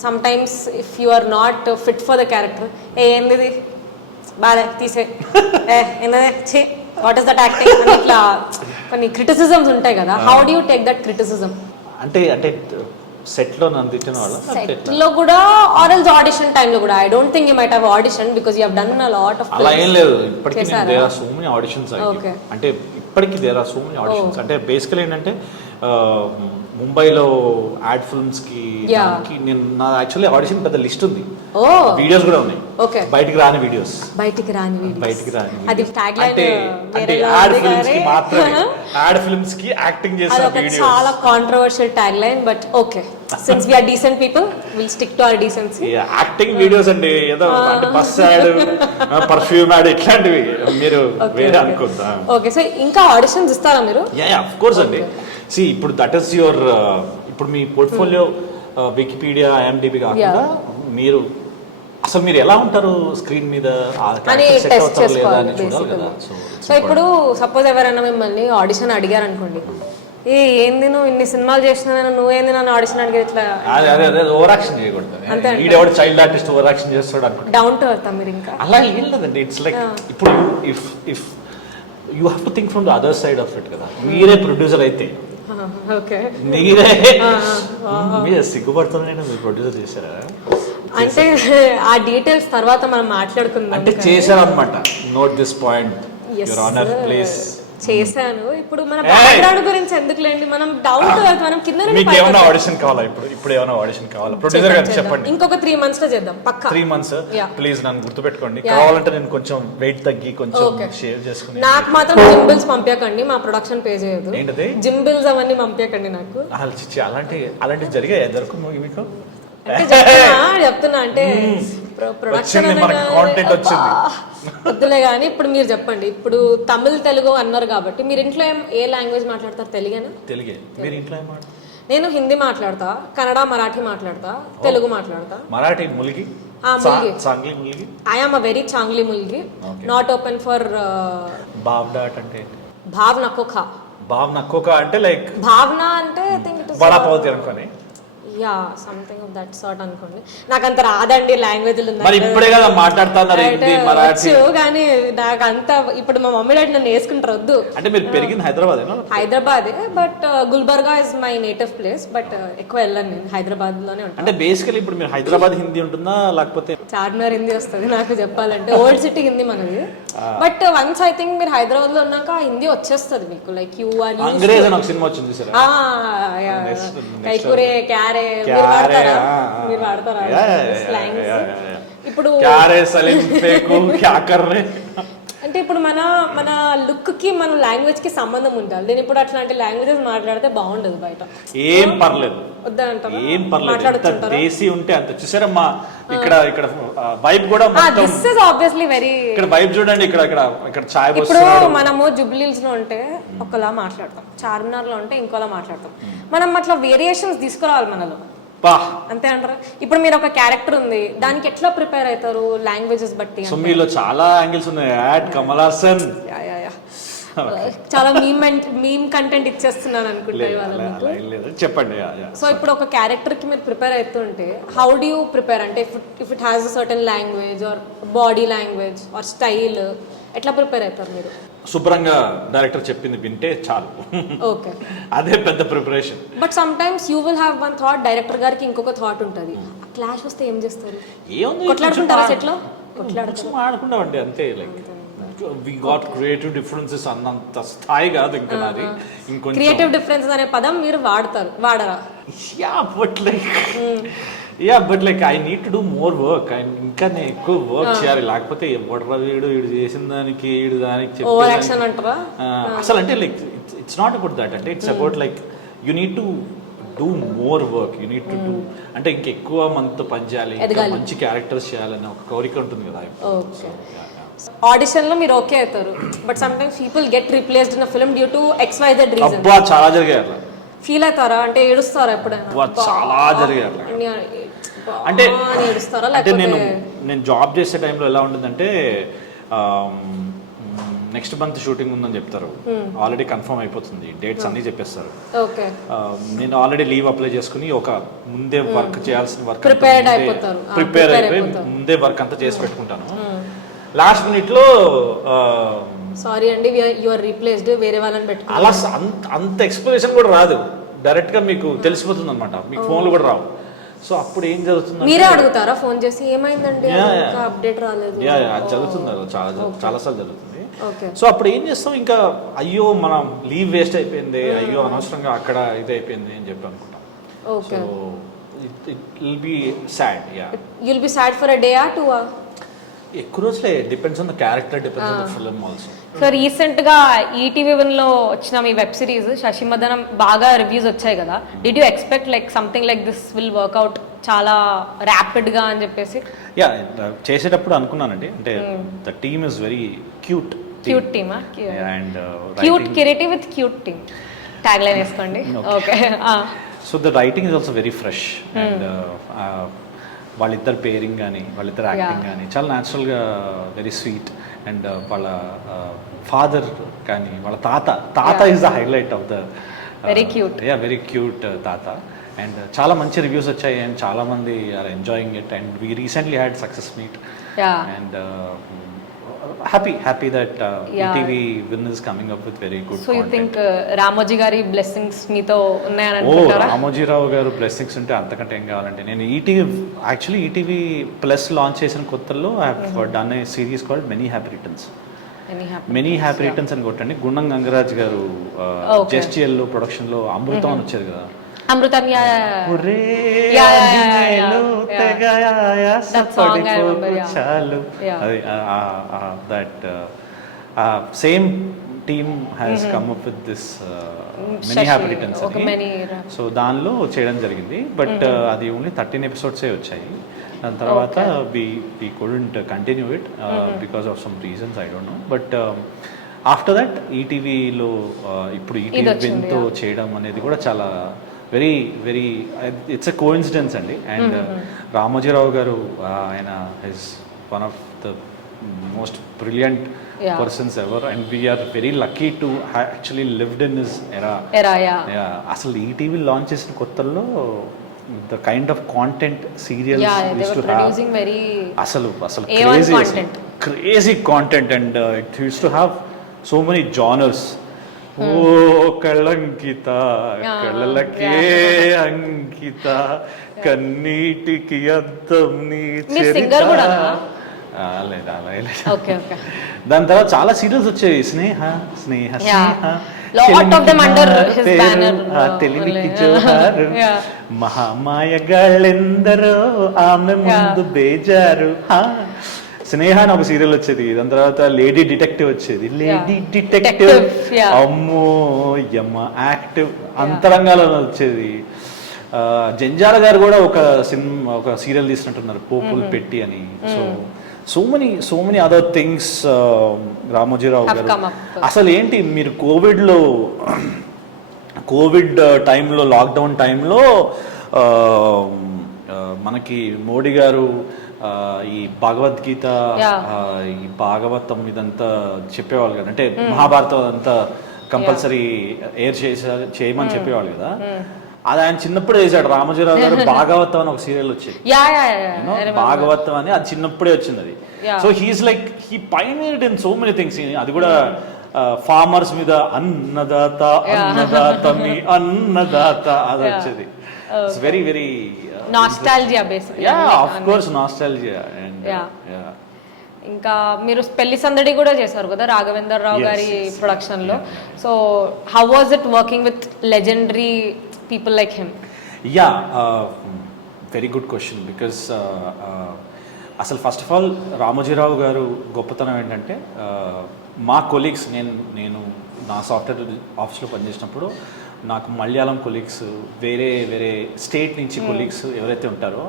some times if you are not fit for the character, ఏంది బాలే తీసే ఏంటది వాట్ ఇస్ దట్ యాక్టింగ్ అని ఇట్లా కొన్ని క్రిటిసిజమ్స్ ఉంటాయి కదా. How do you take that criticism? అంటే సెట్ లో నన్ను తిట్టిన వాళ్ళ సెట్ లో కూడా ఆర్ ఎల్స్ ఆడిషన్ టైం లో కూడా? I don't think you might have audition because you have done a lot of. అలా ఏం లేదు, ఇప్పటికీ there are so many auditions. అంటే ఇప్పటికీ there are so many auditions. అంటే బేసికలీ ఏంటంటే ముంబైలో యాడ్ ఫిల్మ్స్ కి నేను నా యాక్చువల్లీ ఆడిషన్ పెద్ద లిస్ట్ ఉంది, వీడియోస్ కూడా ఉన్నాయి. బయటికి రాని వీడియోస్ అది ట్యాగ్ లైన్. అంటే యాడ్ ఫిల్మ్స్ కి మాత్రమే, యాడ్ ఫిల్మ్స్ కి యాక్టింగ్ చేసిన వీడియోస్. చాలా controversial tag line but okay, since we are decent people will stick to our decency. Acting videos అండి, ఏదో అంటే బస్ యాడ్, పర్ఫ్యూమ్ యాడ్ ఇట్లాంటివి మీరు వేరే అనుకుంటా. ఓకే, సో ఇంకా ఆడిషన్స్ ఇస్తారా మీరు? యా ఆఫ్ కోర్స్ అండి. సి ఇప్పుడు దట్ ఈస్ యువర్ ఇప్పుడు మీ పోర్ట్ఫోలియో వికీపీడియా, IMDb కాకుండా మీరు అసలు మీరు ఎలా ఉంటారు స్క్రీన్ మీద చూడాలి కదా. సో ఇప్పుడు సపోజ్ ఎవరైనా మిమ్మల్ని ఆడిషన్ అడిగారు అనుకోండి, ఏంది నువ్వు ఇన్ని సినిమాలు చేసినా నువ్వేంది నన్ను ఆడిషన్ అడిగేది ఇట్లా ఓవర్ యాక్షన్ చేయకూడదు. ఈడెవడు చైల్డ్ ఆర్టిస్ట్ ఓవర్ యాక్షన్ చేస్తాడు అనుకుంటా, డౌన్ టు ఎర్త్ మీరు ఇంకా అలా ఏం లేదండి. ఇట్స్ లైక్ ఇప్పుడు if you have to think from the other side of it కదా. మీరే ప్రొడ్యూసర్ అయితే మీరే సిగ్గుపడుతున్నాయి, మీరు ప్రొడ్యూసర్ చేశారా అంటే ఆ డీటెయిల్స్ తర్వాత మనం మాట్లాడుకుందాం. అంటే చేశారు అనమాట. Note this point your honour please. చేశాను. ఇప్పుడు మన బ్యాక్గ్రౌండ్ గురించి ఎందుకులేండి, మనం డౌన్ టు ఎర్త్, మనం కింద. మీకు ఏమైనా ఆడిషన్ కావాలా? ఇప్పుడు ఏమైనా ఆడిషన్ కావాలా? ప్రొడ్యూసర్ గారు చెప్పండి. ఇంకొక 3 months లో చేద్దాం పక్కా. 3 months ప్లీజ్ నన్ను గుర్తుపెట్టుకోండి. కావాలంటే నేను కొంచెం వెయిట్ తగ్గి కొంచెం షేర్ చేసుకుని. నాకు మాత్రం జిమ్ బిల్స్ పంపించకండి, మా ప్రొడక్షన్ పే చేయదు. ఏంటది జిమ్ బిల్స్ అవన్నీ పంపించకండి నాకు. అలాంటి జరిగాయి దొరుకు మీకు? చెప్తున్నా అంటే ప్రొడక్షన్ కాంటెంట్ వచ్చింది. వద్దులే కానీ ఇప్పుడు మీరు చెప్పండి. ఇప్పుడు తమిళ్ తెలుగు అన్నారు కాబట్టి మీరు ఇంట్లో ఏ లాంగ్వేజ్ మాట్లాడతారు? తెలుగేనా? తెలుగే. మీరు ఇంట్లో ఏం మాట్లాడతారు? నేను హిందీ మాట్లాడతా, కన్నడ, మరాఠీ మాట్లాడతా, తెలుగు మాట్లాడతా. మరాఠీ ములిగి, చాంగ్లీ ములిగి. ఐ ఆమ్ అ వెరీ చాంగ్లీ ములిగి, నాట్ ఓపెన్ ఫర్ బావ్డాట్ అంటే భావన కోఖా. భావన కోకా అంటే లైక్ భావన అంటే ఐ థింక్ ఇట్ ఇస్ బడా పావుతి అనుకోని. Yeah something of that sort అనుకోండి. నాకు అంత రాదండి లాంగ్వేజ్లు. మరి ఇప్పుడే కదా మాట్లాడుతున్నారు హిందీ మరాఠీ. కానీ నాకు అంత ఇప్పుడు మా మమ్మీ డాడీ నన్ను వేసుకుంటారు వద్దు. అంటే మీరు పెరిగింది హైదరాబాద్? హైదరాబాదే, but Gulbarga is my native place. But ఎక్కువ వెళ్ళను, నేను హైదరాబాద్ లోనే ఉంటాను. అంటే బేసికలీ ఇప్పుడు మీరు హైదరాబాద్ హిందీ ఉంటుందా లేకపోతే? చార్మినార్ హిందీ వస్తుంది నాకు చెప్పాలంటే, ఓల్డ్ సిటీ హిందీ మనది. బట్ వన్స్ ఐ థింక్ మీరు హైదరాబాద్ లో ఉన్నాక హిందీ వచ్చేస్తుంది మీకు. లైక్ యూ ఆర్ అంగ్రేజ్ అని ఒక సినిమా వచ్చింది సార్. కైకూరే క్యారే మీరు వాడతారా స్లాంగ్స్? ఇప్పుడు అంటే ఇప్పుడు మన లుక్ కి మన లాంగ్వేజ్ కి సంబంధం ఉండాలి. నేను ఇప్పుడు అట్లాంటి లాంగ్వేజెస్ మాట్లాడితే బాగుండదు బయట. ఏం పర్లేదు, వద్దంటారా? ఏం పర్లేదు. దేశీ ఉంటే అంత. చూసారమ్మా ఇక్కడ ఇక్కడ వైబ్ కూడా దిస్ ఇస్ ఆబ్వియస్లీ వెరీ. ఇక్కడ వైబ్ చూడండి. ఇక్కడ ఇక్కడ ఇక్కడ చాయ్. ఇప్పుడు మనము జుబ్లీహిల్స్ లో ఉంటే ఒకలా మాట్లాడతాం, చార్మినార్ లో ఉంటే ఇంకోలా మాట్లాడతాం. మనం అట్లా వేరియేషన్స్ తీసుకురావాలి మనలో, అంతే అంటారా? ఇప్పుడు మీరు ఒక క్యారెక్టర్ ఉంది, దానికి ఎట్లా ప్రిపేర్ అవుతారు లాంగ్వేజెస్ బట్టి? సో మీలో చాలా యాంగిల్స్ ఉన్నాయి. యాడ్ కమల్ హాసన్ చాలా మీమ్ కంటెంట్ ఇచ్చేస్తున్నాను అనుకుంటే చెప్పండి. సో ఇప్పుడు ఒక క్యారెక్టర్ కి మీరు ప్రిపేర్ అవుతుంటే హౌ డు యూ ప్రిపేర్? అంటే if it has a certain language or body language or style, ఎట్లా ప్రిపేర్ అవుతారు మీరు? శుభ్రంగా డైరెక్టర్ చెప్పింది వింటే చాలు. ఓకే, అదే పెద్ద preparation. But some times you will have one thought, director గారికి ఇంకొక థాట్ ఉంటుంది. క్లాష్ వస్తే ఏం చేస్తారు? కొట్లాడుకుంటారా సెట్ లో? ఆడుకుంటామండి అంతే. Like we got creative differences అన్నంత స్థాయి కాదు ఇంకా నాది. ఇంకొంచెం క్రియేటివ్ డిఫరెన్సెస్ అనే పదం మీరు వాడరా? But like I need to do more work. ఇంకా నేను ఎక్కువ వర్క్ చేయాలి. లేకపోతే ఎవడరా వీడు చేసిన దానికి వీడు దానికి అసలు అంటే like it's not about that. అంటే it's about like you need to do more work. You need to do అంటే ఇంకెక్కువ మనతో పని చేయాలి, మంచి క్యారెక్టర్స్ చేయాలని ఒక కోరిక ఉంటుంది కదా. ఆడిషన్ లో మీరు ఓకే అవుతారు, but some times people get replaced in a film due to XYZ reason. అబ్బా చాలా జరిగాయి. ఫీల్ అవుతారా? అంటే ఏడుస్తారా ఎప్పుడైనా? చాలా జరిగాయి. అంటే ఏడుస్తారా? అంటే నేను జాబ్ చేసే టైంలో ఎలా ఉంటుందంటే నెక్స్ట్ మంత్ షూటింగ్ ఉందని చెప్తారు, ఆల్రెడీ కన్ఫర్మ్ అయిపోతుంది, డేట్స్ అన్ని చెప్పేస్తారు. నేను ఆల్రెడీ లీవ్ అప్లై చేసుకుని ఒక ముందే వర్క్ చేయాల్సిన వర్క్ ప్రిపేర్ అయిపోయి ముందే వర్క్ అంతా చేసి పెట్టుకుంటాను. లాస్ట్ మినిట్ లో సారీ అండి యు ఆర్ రీప్లేస్డ్, వేరే వాళ్ళని పెట్టుకో అలా అంత ఎక్స్ప్లెనేషన్ కూడా రాదు. డైరెక్ట్ గా మీకు తెలిసిపోతుంది అనమాట, మీకు ఫోన్లు కూడా రావు. సో అప్పుడు ఏం జరుగుతుంది? మీరే అడుగుతారా ఫోన్ చేసి ఏమైందండి అప్డేట్ రాలేదు? అది జరుగుతుంది, చాలా సార్లు జరుగుతుంది. సో అప్పుడు ఏం చేస్తాం, ఇంకా అయ్యో మనం లీవ్ వేస్ట్ అయిపోయింది, అయ్యో అనవసరంగా అక్కడ ఇది అయిపోయింది అని చెప్పి అనుకుంటాం. So it will be sad. You'll be sad for a day or 2 hours? ఎక్కువ రోజులే, depends on the character, depends on the film also. So recent గా ETV1 లో వచ్చిన మీ వెబ్ సిరీస్ శశిమదనం బాగా రివ్యూస్ వచ్చాయి కదా. Did you expect like something like this will work out చాలా ర్యాపిడ్ గా అని చెప్పేసి? చేసేటప్పుడు అనుకున్నానండి. అంటే the team is very cute team and cute creative with cute team tag line వేసుకోండి. Okay, so the writing is also very fresh and వాళ్ళిద్దరు పేరింగ్ కానీ వాళ్ళిద్దరు యాక్టింగ్ కానీ చాలా న్యాచురల్గా వెరీ స్వీట్. అండ్ వాళ్ళ ఫాదర్ కానీ వాళ్ళ తాత is the highlight of the very cute తాత. అండ్ చాలా మంచి రివ్యూస్ వచ్చాయి అండ్ చాలా మంది are enjoying it. And we recently had success meet and happy that ETV win is coming up with very good so content. You think Ramoji గారి బ్లెస్సింగ్స్ మీతో ఉన్నాయని అనుకుంటారా? రామోజీ రావు గారు బ్లెస్సింగ్స్ ఉంటే అంతకంటే ఏం కావాలంటే. నేను ETV ప్లస్ లాంచ్ చేసిన కొత్తల్లో I have done a series called many happy returns. అని కొట్టండి. గుండం గంగరాజ్ గారు జెస్టిఎల్ లో ప్రొడక్షన్ లో అమృతం అని వచ్చేది కదా. అమృతం that same team has come up with this many happy returns అని. సో దానిలో చేయడం జరిగింది. బట్ అది ఓన్లీ 13 episodes వచ్చాయి. దాని తర్వాత we couldn't continue it because of some reasons, I don't know. But after that ఈటీవీలో ఇప్పుడు ఈటీవీ విన్తో చేయడం అనేది కూడా చాలా very very it's a coincidence అండి. అండ్ రామోజీరావు గారు ఆయన his one of the most brilliant persons ever, and we're very lucky to actually lived in his era. అసలు ఈటీవీ లాంచ్ చేసిన కొత్తల్లో the kind of content serials అసలు crazy content, and it use to have so many genres. ఓ కళంకిత కళలకే అంకిత కన్నీటికి అద్దం నీ చరిత. దాని తర్వాత చాలా సీరియల్స్ వచ్చాయి, స్నేహ స్నేహ తెలివికి జోహారు, మహామాయగాళ్ళెందరో ఆమె ముందు బేజారు. స్నేహ అని ఒక సీరియల్ వచ్చేది, దాని తర్వాత లేడీ డిటెక్టివ్ వచ్చేది. లేడీ డిటెక్టివ్ అమ్మో యమ్మ యాక్టివ్ అంతరంగాలో వచ్చేది. జంజాల గారు కూడా ఒక సీరియల్ తీసినట్టున్నారు, పోపులు పెట్టి అని. So many other things Ramoji Rao గారు. అసలు ఏంటి మీరు కోవిడ్ టైంలో, లాక్డౌన్ టైంలో మనకి మోడీ గారు ఈ భగవద్గీత, ఈ భాగవతం ఇదంతా చెప్పేవాళ్ళు కదా, అంటే మహాభారతం అంతా కంపల్సరీ చేయమని చెప్పేవాళ్ళు కదా. అది ఆయన చిన్నప్పుడే చేశాడు రామోజీరావు గారు. భాగవతం అని ఒక సీరియల్ వచ్చేది, భాగవతం అని, అది చిన్నప్పుడే వచ్చింది అది. So he's like he pioneered in so many things. అది కూడా ఫార్మర్స్ మీద అన్నదాత అన్నదాత మీ అన్నదాత అది వచ్చేది. It's very very nostalgia basically. Of course nostalgia. And ఇంకా మీరు పెళ్లి సందడి కూడా చేశారు కదా రాఘవేందర్ రావు గారి ప్రొడక్షన్ లో. So how was it working with legendary people like him? Very good question. Because అసలు ఫస్ట్ ఆఫ్ ఆల్ రామోజీరావు గారు గొప్పతనం ఏంటంటే, మా కొలీగ్స్, నేను నా సాఫ్ట్వేర్ ఆఫీస్లో పనిచేసినప్పుడు నాకు మలయాళం కొలీగ్స్, వేరే వేరే స్టేట్ నుంచి కొలీగ్స్ ఎవరైతే ఉంటారో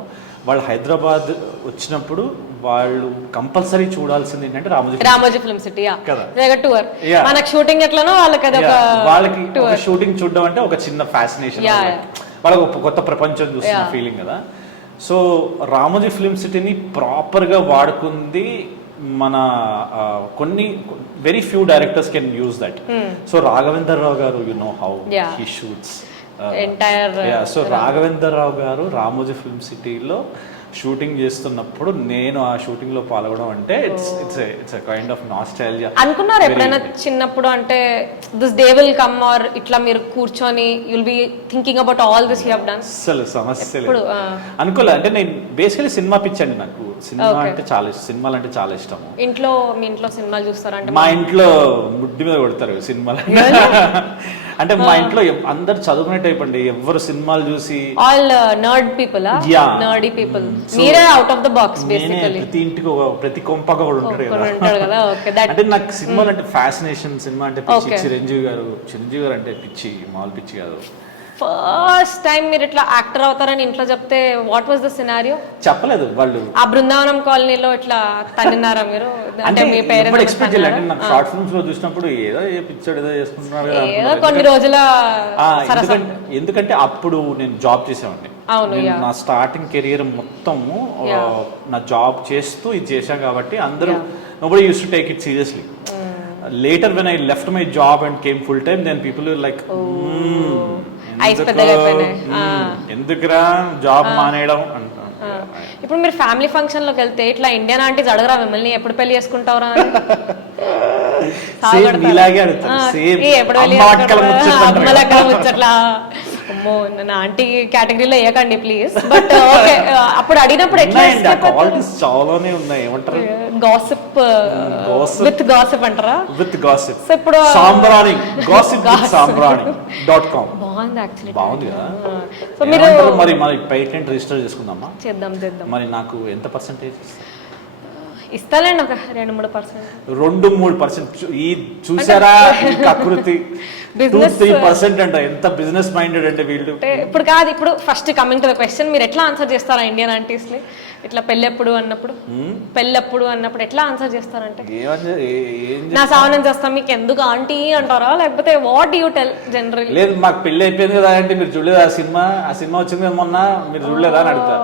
వాళ్ళు హైదరాబాద్ వచ్చినప్పుడు వాళ్ళు కంపల్సరీ చూడాల్సింది ఏంటంటే రామోజీ ఫిల్మ్ సిటీ కదా. మనకి షూటింగ్ ఎట్లనో వాళ్ళకి షూటింగ్ చూడడం అంటే ఒక చిన్న ఫ్యాసినేషన్, వాళ్ళకి ఒక కొత్త ప్రపంచం చూస్తున్న ఫీలింగ్ కదా. సో రామోజీ ఫిల్మ్ సిటీని ప్రాపర్గా వాడుకుంది మన కొన్ని very few directors can use that. So Raghavender Rao గారు, you know how he shoots entire. So Raghavender Rao గారు రామోజీ ఫిల్మ్ సిటీలో షూటింగ్ చేస్తున్నప్పుడు నేను ఆ షూటింగ్ లో పాల్గొనడం అంటే ఇట్స్ కైండ్ ఆఫ్ నాస్టాల్జియా. అనుకున్నారు ఎప్పుడైనా చిన్నప్పుడు అంటే this day will come, or ఇట్లా మీరు కూర్చొని you'll be thinking about all this you have done? అసలు సమస్య లేదు, అనుకోలే. అంటే నేను బేసికలీ సినిమా పిచ్చండి, నాకు సినిమా అంటే చాలా ఇష్టం, సినిమాలు అంటే చాలా ఇష్టము. మీ ఇంట్లో సినిమాలు చూస్తారంటే? మా ఇంట్లో ముడ్డి మీద కొడతారు సినిమాలు అంటే. మా ఇంట్లో అందరు చదువుకునే టైప్ అండి, ఎవరు సినిమాలు చూసి ఆల్ నర్డ్ పీపుల్. నర్డీ పీపుల్. మీరే out of the box basically. ప్రతి ఇంటికి ప్రతి కొంపగా కూడా ఉంటాడు కదా. అంటే నాకు సినిమాలు అంటే ఫ్యాసినేషన్, సినిమా అంటే పిచ్చి. చిరంజీవి గారు అంటే పిచ్చి, మామూలు పిచ్చి కాదు. ఫస్ట్ టైం మీరు ఇట్లా యాక్టర్ అవుతారని ఇంట్లో చెప్తే వాట్ వాజ్ ద సినారియో? చెప్పలేదు వాళ్ళు. ఆ బృందావనం కాలనీలో ఇట్లా తన్నినారా మీరు? అంటే మీ పేరెంట్స్ ఎక్స్పెక్ట్ చేయలేదు. అంటే నాకు షార్ట్ ఫిల్మ్స్ లో చూసినప్పుడు ఏదో పిచ్చాడు ఏదో చేసుకుంటున్నారు ఏదో కొన్ని రోజుల. ఎందుకంటే అప్పుడు నేను జాబ్ చేసేవాడిని. నా స్టార్టింగ్ కెరియర్ మొత్తము నా జాబ్ చేస్తూ ఇది చేశాను కాబట్టి అందరూ nobody used to take it seriously. Later when I left my job and came full time, then people were like, ఎందుకురా జాబ్ మానేయడం అంటారు. ఇప్పుడు మీరు ఫ్యామిలీ ఫంక్షన్ లోకి వెళ్తే ఇట్లా ఇండియన్ ఆంటీస్ అడగరా మిమ్మల్ని ఎప్పుడు పెళ్లి చేసుకుంటావురా అని? అమ్మో నా ఆంటీ కేటగిరీలో వేయకండి ప్లీజ్. బట్ ఓకే, అప్పుడు అడిగినప్పుడు ఎట్లా? చాలానే ఉన్నాయి, ఏమంటారు, గాసిప్ విత్ గాసిప్ అంటారా? With gossip. సో ఇప్పుడు సాంబ్రాణి, గాసిప్ విత్ సాంబ్రాణి.com బాగుంది యాక్చువల్లీ. బాగుంది కదా. సో మీరు మరి పేటెంట్ రిజిస్టర్ చేసుకుందామా? చేద్దాం. మరి నాకు ఎంత పర్సెంటేజ్? ఇస్తాలేండి ఒక 2-3%. 2-3% ఈ చూసారా ఈ కకృతి. Business- 2-3% అంట. ఎంత బిజినెస్ మైండెడ్ అంటే వీళ్ళు. అంటే ఇప్పుడు కాదు, ఇప్పుడు first coming to the question, మీరు ఎట్లా ఆన్సర్ చేస్తారా ఇండియన్ ఆంటీస్ ని? ఇట్లా పెళ్ళెప్పుడు అన్నప్పుడు ఎట్లా ఆన్సర్ చేస్తారంటే, నా సావనం చేస్తాం మీకు ఎందుకు ఆంటీ అంటారా, లేకపోతే వాట్ యూ టెల్ జనరల్? లేదు మాకు పెళ్లి అయిపోయింది కదా అంటే మీరు చూడలేదా ఆ సినిమా వచ్చింది మొన్న మీరు చూడలేదా అని అడుగుతారు.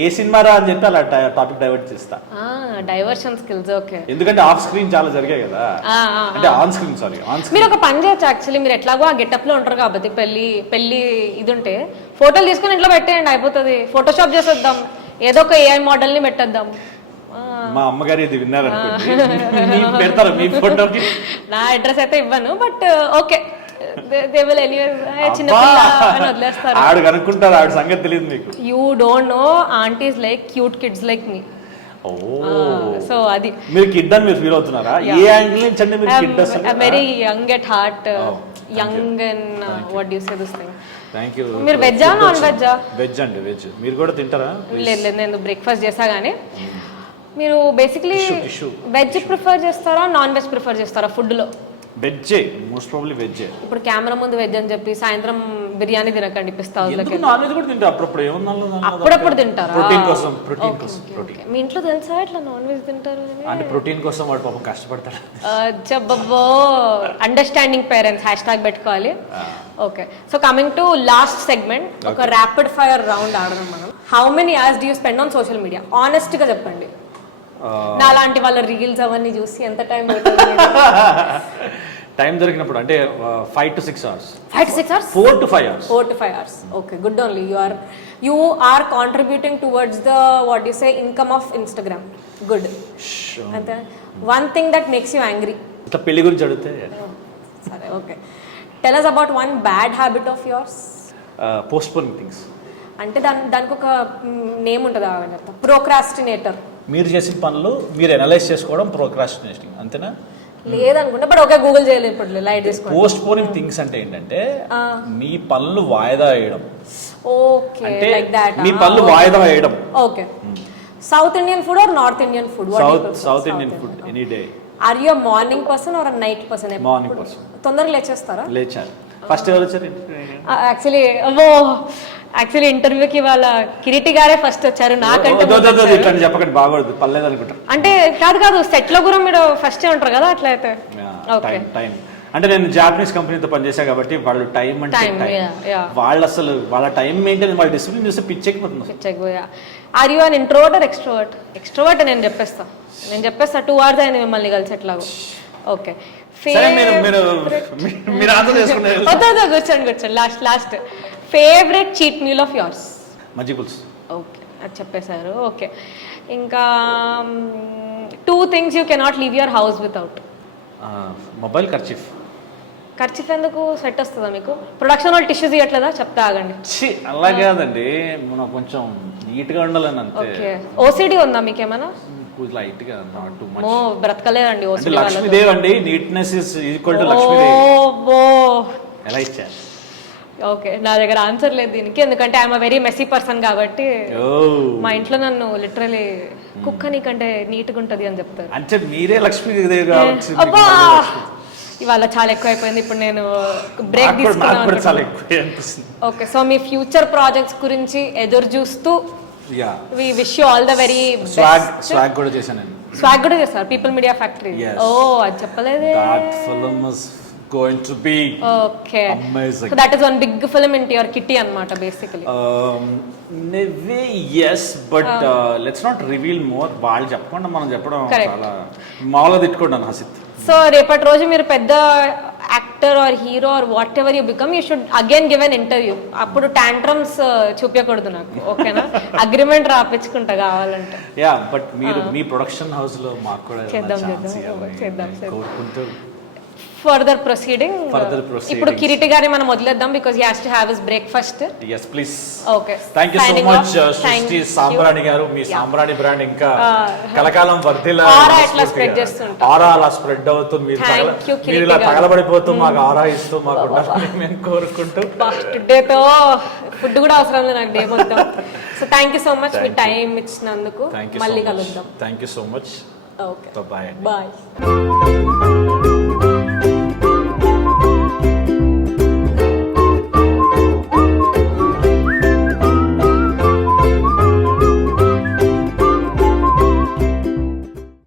ఏ సినిమా రా అని చెప్పి అలా టాపిక్ డైవర్ట్ చేస్తా. Diversion skills. ఓకే, ఎందుకంటే ఆఫ్ స్క్రీన్ చాలా జరిగాయి కదా, అంటే on screen sorry on screen. మీరు ఒక పని చేయొచ్చు యాక్చువల్లీ, మీరు ఎట్లాగో ఆ గెటప్ లో ఉంటారు కాబట్టి పెళ్లి ఇది ఉంటే ఫోటోలు తీసుకుని ఇంట్లో పెట్టేయండి, అయిపోతుంది. ఫోటోషాప్ చేసేద్దాం, ఏదో ఒక ఏఐ మోడల్ ని పెట్టేద్దాం. మా అమ్మగారు ఇది విన్నారనుకోండి పెడతారు మీ ఫోటోకి. నా అడ్రస్ అయితే ఇవ్వను, but okay they will anyways. చిన్నపిల్ల అని వదిలేస్తారు. ఆడు కనుక్కుంటారు, ఆవిడ సంగతి తెలియదు మీకు. You don't know aunties like cute kids like me. So అది మీరు కిడ్ అని మీరు ఫీల్ అవుతున్నారా? ఏ యాంగిల్ నుంచి అంటే మీరు కిడ్ అసలు? Very young at heart, young and what you say this thing. Thank you. మీరు వెజ్జా నాన్ వెజ్జా? వెజ్ అండి, వెజ్. మీరు కూడా తింటారా? లేదు, నేను బ్రేక్ఫాస్ట్ చేసా కానీ. మీరు బేసిక్లీ వెజ్ ప్రిఫర్ చేస్తారా నాన్ వెజ్ ప్రిఫర్ చేస్తారా ఫుడ్ లో? వెజ్జే, మోస్ట్ ప్రాబబ్లీ వెజ్జే. ఇప్పుడు కెమెరా ముందు వెజ్ అని చెప్పి సాయంత్రం బిర్యానీ తినకండి పిస్తా హౌస్లోకి. నాన్ వెజ్ కూడా తింటారు అప్పుడప్పుడు. ఏమన్నా అప్పుడప్పుడు తింటారా? ప్రోటీన్ కోసం. మీ ఇంట్లో తెలుసా ఇట్లా నాన్ వెజ్ తింటారు అంటే ప్రోటీన్ కోసం వాడు పాపం కష్టపడతాడు. చెప్పబ్బో, అండర్స్టాండింగ్ పేరెంట్స్ హ్యాష్‌ట్యాగ్ పెట్టుకోవాలి. Okay, so coming to last segment, ఒక ర్యాపిడ్ ఫైర్ రౌండ్ ఆడదాం మనం. How many hours do you spend on social media? Honest గా చెప్పండి. నా లాంటి వాళ్ళ రీల్స్ అవన్నీ చూసి ఎంత టైం టైం దొరికినప్పుడు అంటే 5 to 6 hours. 5 to 6 hours? 4 to 5 hours. 4 to 5 hours. Okay, good only. You are contributing towards the what you say income of Instagram. Good. And one thing that makes you angry. ఇట్లా పెళ్లి గురించి అడిగితే సరే, okay. Tell us about one bad habit of yours. Postponing things. అంటే దానికి ఒక నేమ్ ఉంటుంది, ప్రోక్రాస్టినేటర్. మీరు చేసిన పనులు మీరు అనలైజ్ చేసుకోవడం ప్రోక్రాస్టినేటింగ్, అంతేనా? లేదనుకుంటా, బట్ ఓకే, గూగుల్ చేయలేదు ఇప్పుడు, లైట్ చేసుకోండి. పోస్ట్పోనింగ్ థింగ్స్ అంటే ఏంటంటే మీ పనులు వాయిదా వేయడం. Okay, like that. మీ పనులు వాయిదా వేయడం. Okay. South Indian food or north Indian food? South Indian food any day. Are you morning person or night person? Morning person. తొందరగా లేచేస్తారా? లేచారు. ఫస్ట్ ఎవరు వచ్చారు? యాక్చువల్లీ ఇంటర్వ్యూకి వాళ్ళ కిరీటి గారే ఫస్ట్ వచ్చారు, నాకంటే. చెప్పకండి, బాగోదు, పర్లేదు అనుకుంటారు. అంటే కాదు సెట్ లో కూడా మీరు ఫస్ట్ ఉంటారు కదా, అట్లా అయితే. టైం అంటే నేను జాపనీస్ కంపెనీతో పనిచేసా కాబట్టి వాళ్ళు టైం అంటే వాళ్ళు అసలు వాళ్ళ టైం మెయింటైన్, వాళ్ళ డిసిప్లిన్ చూస్తే పిచ్చెక్కిపోతుంది. Are you an introvert or extrovert? Extrovert నేను చెప్పేస్తా 2 hours అయింది మిమ్మల్ని కలిసి ఎట్లాగో. ఓకే, కూర్చోండి. Last favourite cheat meal of yours? మజ్జిగ పులుసు. ఓకే, అది చెప్పేశారు. ఓకే, ఇంకా 2 things you cannot leave your house without. Mobile, kerchief. Kerchief ఎందుకు? సెట్ వస్తుందా మీకు? ప్రొడక్షన్ వాళ్ళు టిష్యూస్ ఇవ్వట్లేదా? చెప్తా ఆగండి. అలా కాదండి, మనం కొంచెం నీట్ గా ఉండాలని అంతే. ఓకే, ఓసిడి ఉందా మీకేమైనా? లైట్ గా, నాట్ టూ మచ్. బ్రతకలేదండి ఓసిడి. లక్ష్మీదేవి అండి, neatness is equal to Lakshmidevi. ఎలా ఇచ్చారు? ఓకే, నా దగ్గర ఆన్సర్ లేదు దీనికి, ఎందుకంటే I'm a very messy person కాబట్టి. మా ఇంట్లో నన్ను లిటరలీ కుక్క నీకంటే నీట్ గా ఉంటది అని చెప్తారు. అంటే మీరే లక్ష్మీదేవి కావచ్చు. అబ్బా, ఇవాళ చాలా ఎక్కువ అయిపోయింది, ఇప్పుడు నేను బ్రేక్ తీసుకున్నాను. ఓకే, సో మీ ఫ్యూచర్ ప్రాజెక్ట్స్ గురించి ఎదురు చూస్తూ we wish you all the very swag కూడా చేశాను. స్వాగ్ కూడా చేస్తారు పీపుల్ మీడియా ఫ్యాక్టరీ. ఓ, అది చెప్పలేదే. Going to be okay, amazing. So that is one big film into your kitty anamata basically. Maybe yes, but let's not reveal more. వాళ్ళు చెప్పకుండా మనం చెప్పడం చాలా మామూలుగా తిట్టుకుంటాను హసిత్. సో రేపటి రోజు మీరు పెద్ద actor are hero or what ever you become, you should again give an interview. అప్పుడు టాంట్రమ్స్ చూపించకూడదు నాకు, ఓకేనా? అగ్రిమెంట్ రాపించుకుంటా కావాలంటే. యా, బట్ మీరు మీ ప్రొడక్షన్ హౌస్ లో మాకు కూడా చేద్దాం కోరుకుంటూ ఫర్దర్ ప్రొసీడింగ్. ఇప్పుడు కిరీటి గారిని మనం వదిలేద్దాం, because he has to have his breakfast. yes please. Okay, thank you so much సృష్టి సాంబ్రాణి గారు. మీ సాంబ్రాణి బ్రాండ్ ఇంకా కలకాలం వర్ధిల్ల. ఆరా ఎట్లా స్ప్రెడ్ చేస్తుంటా, ఆరా అలా స్ప్రెడ్ అవుతూ మీరు ఇలా తగలబడిపోతూ మాకు ఆరా ఇస్తూ మాకు ఉండాలని మేము కోరుకుంటూ. టుడే తో ఫుడ్ కూడా అవసరం లేదు నాకు డే మొత్తం. So thank you so much మీ టైం ఇచ్చినందుకు. మళ్ళీ కలుద్దాం. Thank you so much. Okay bye bye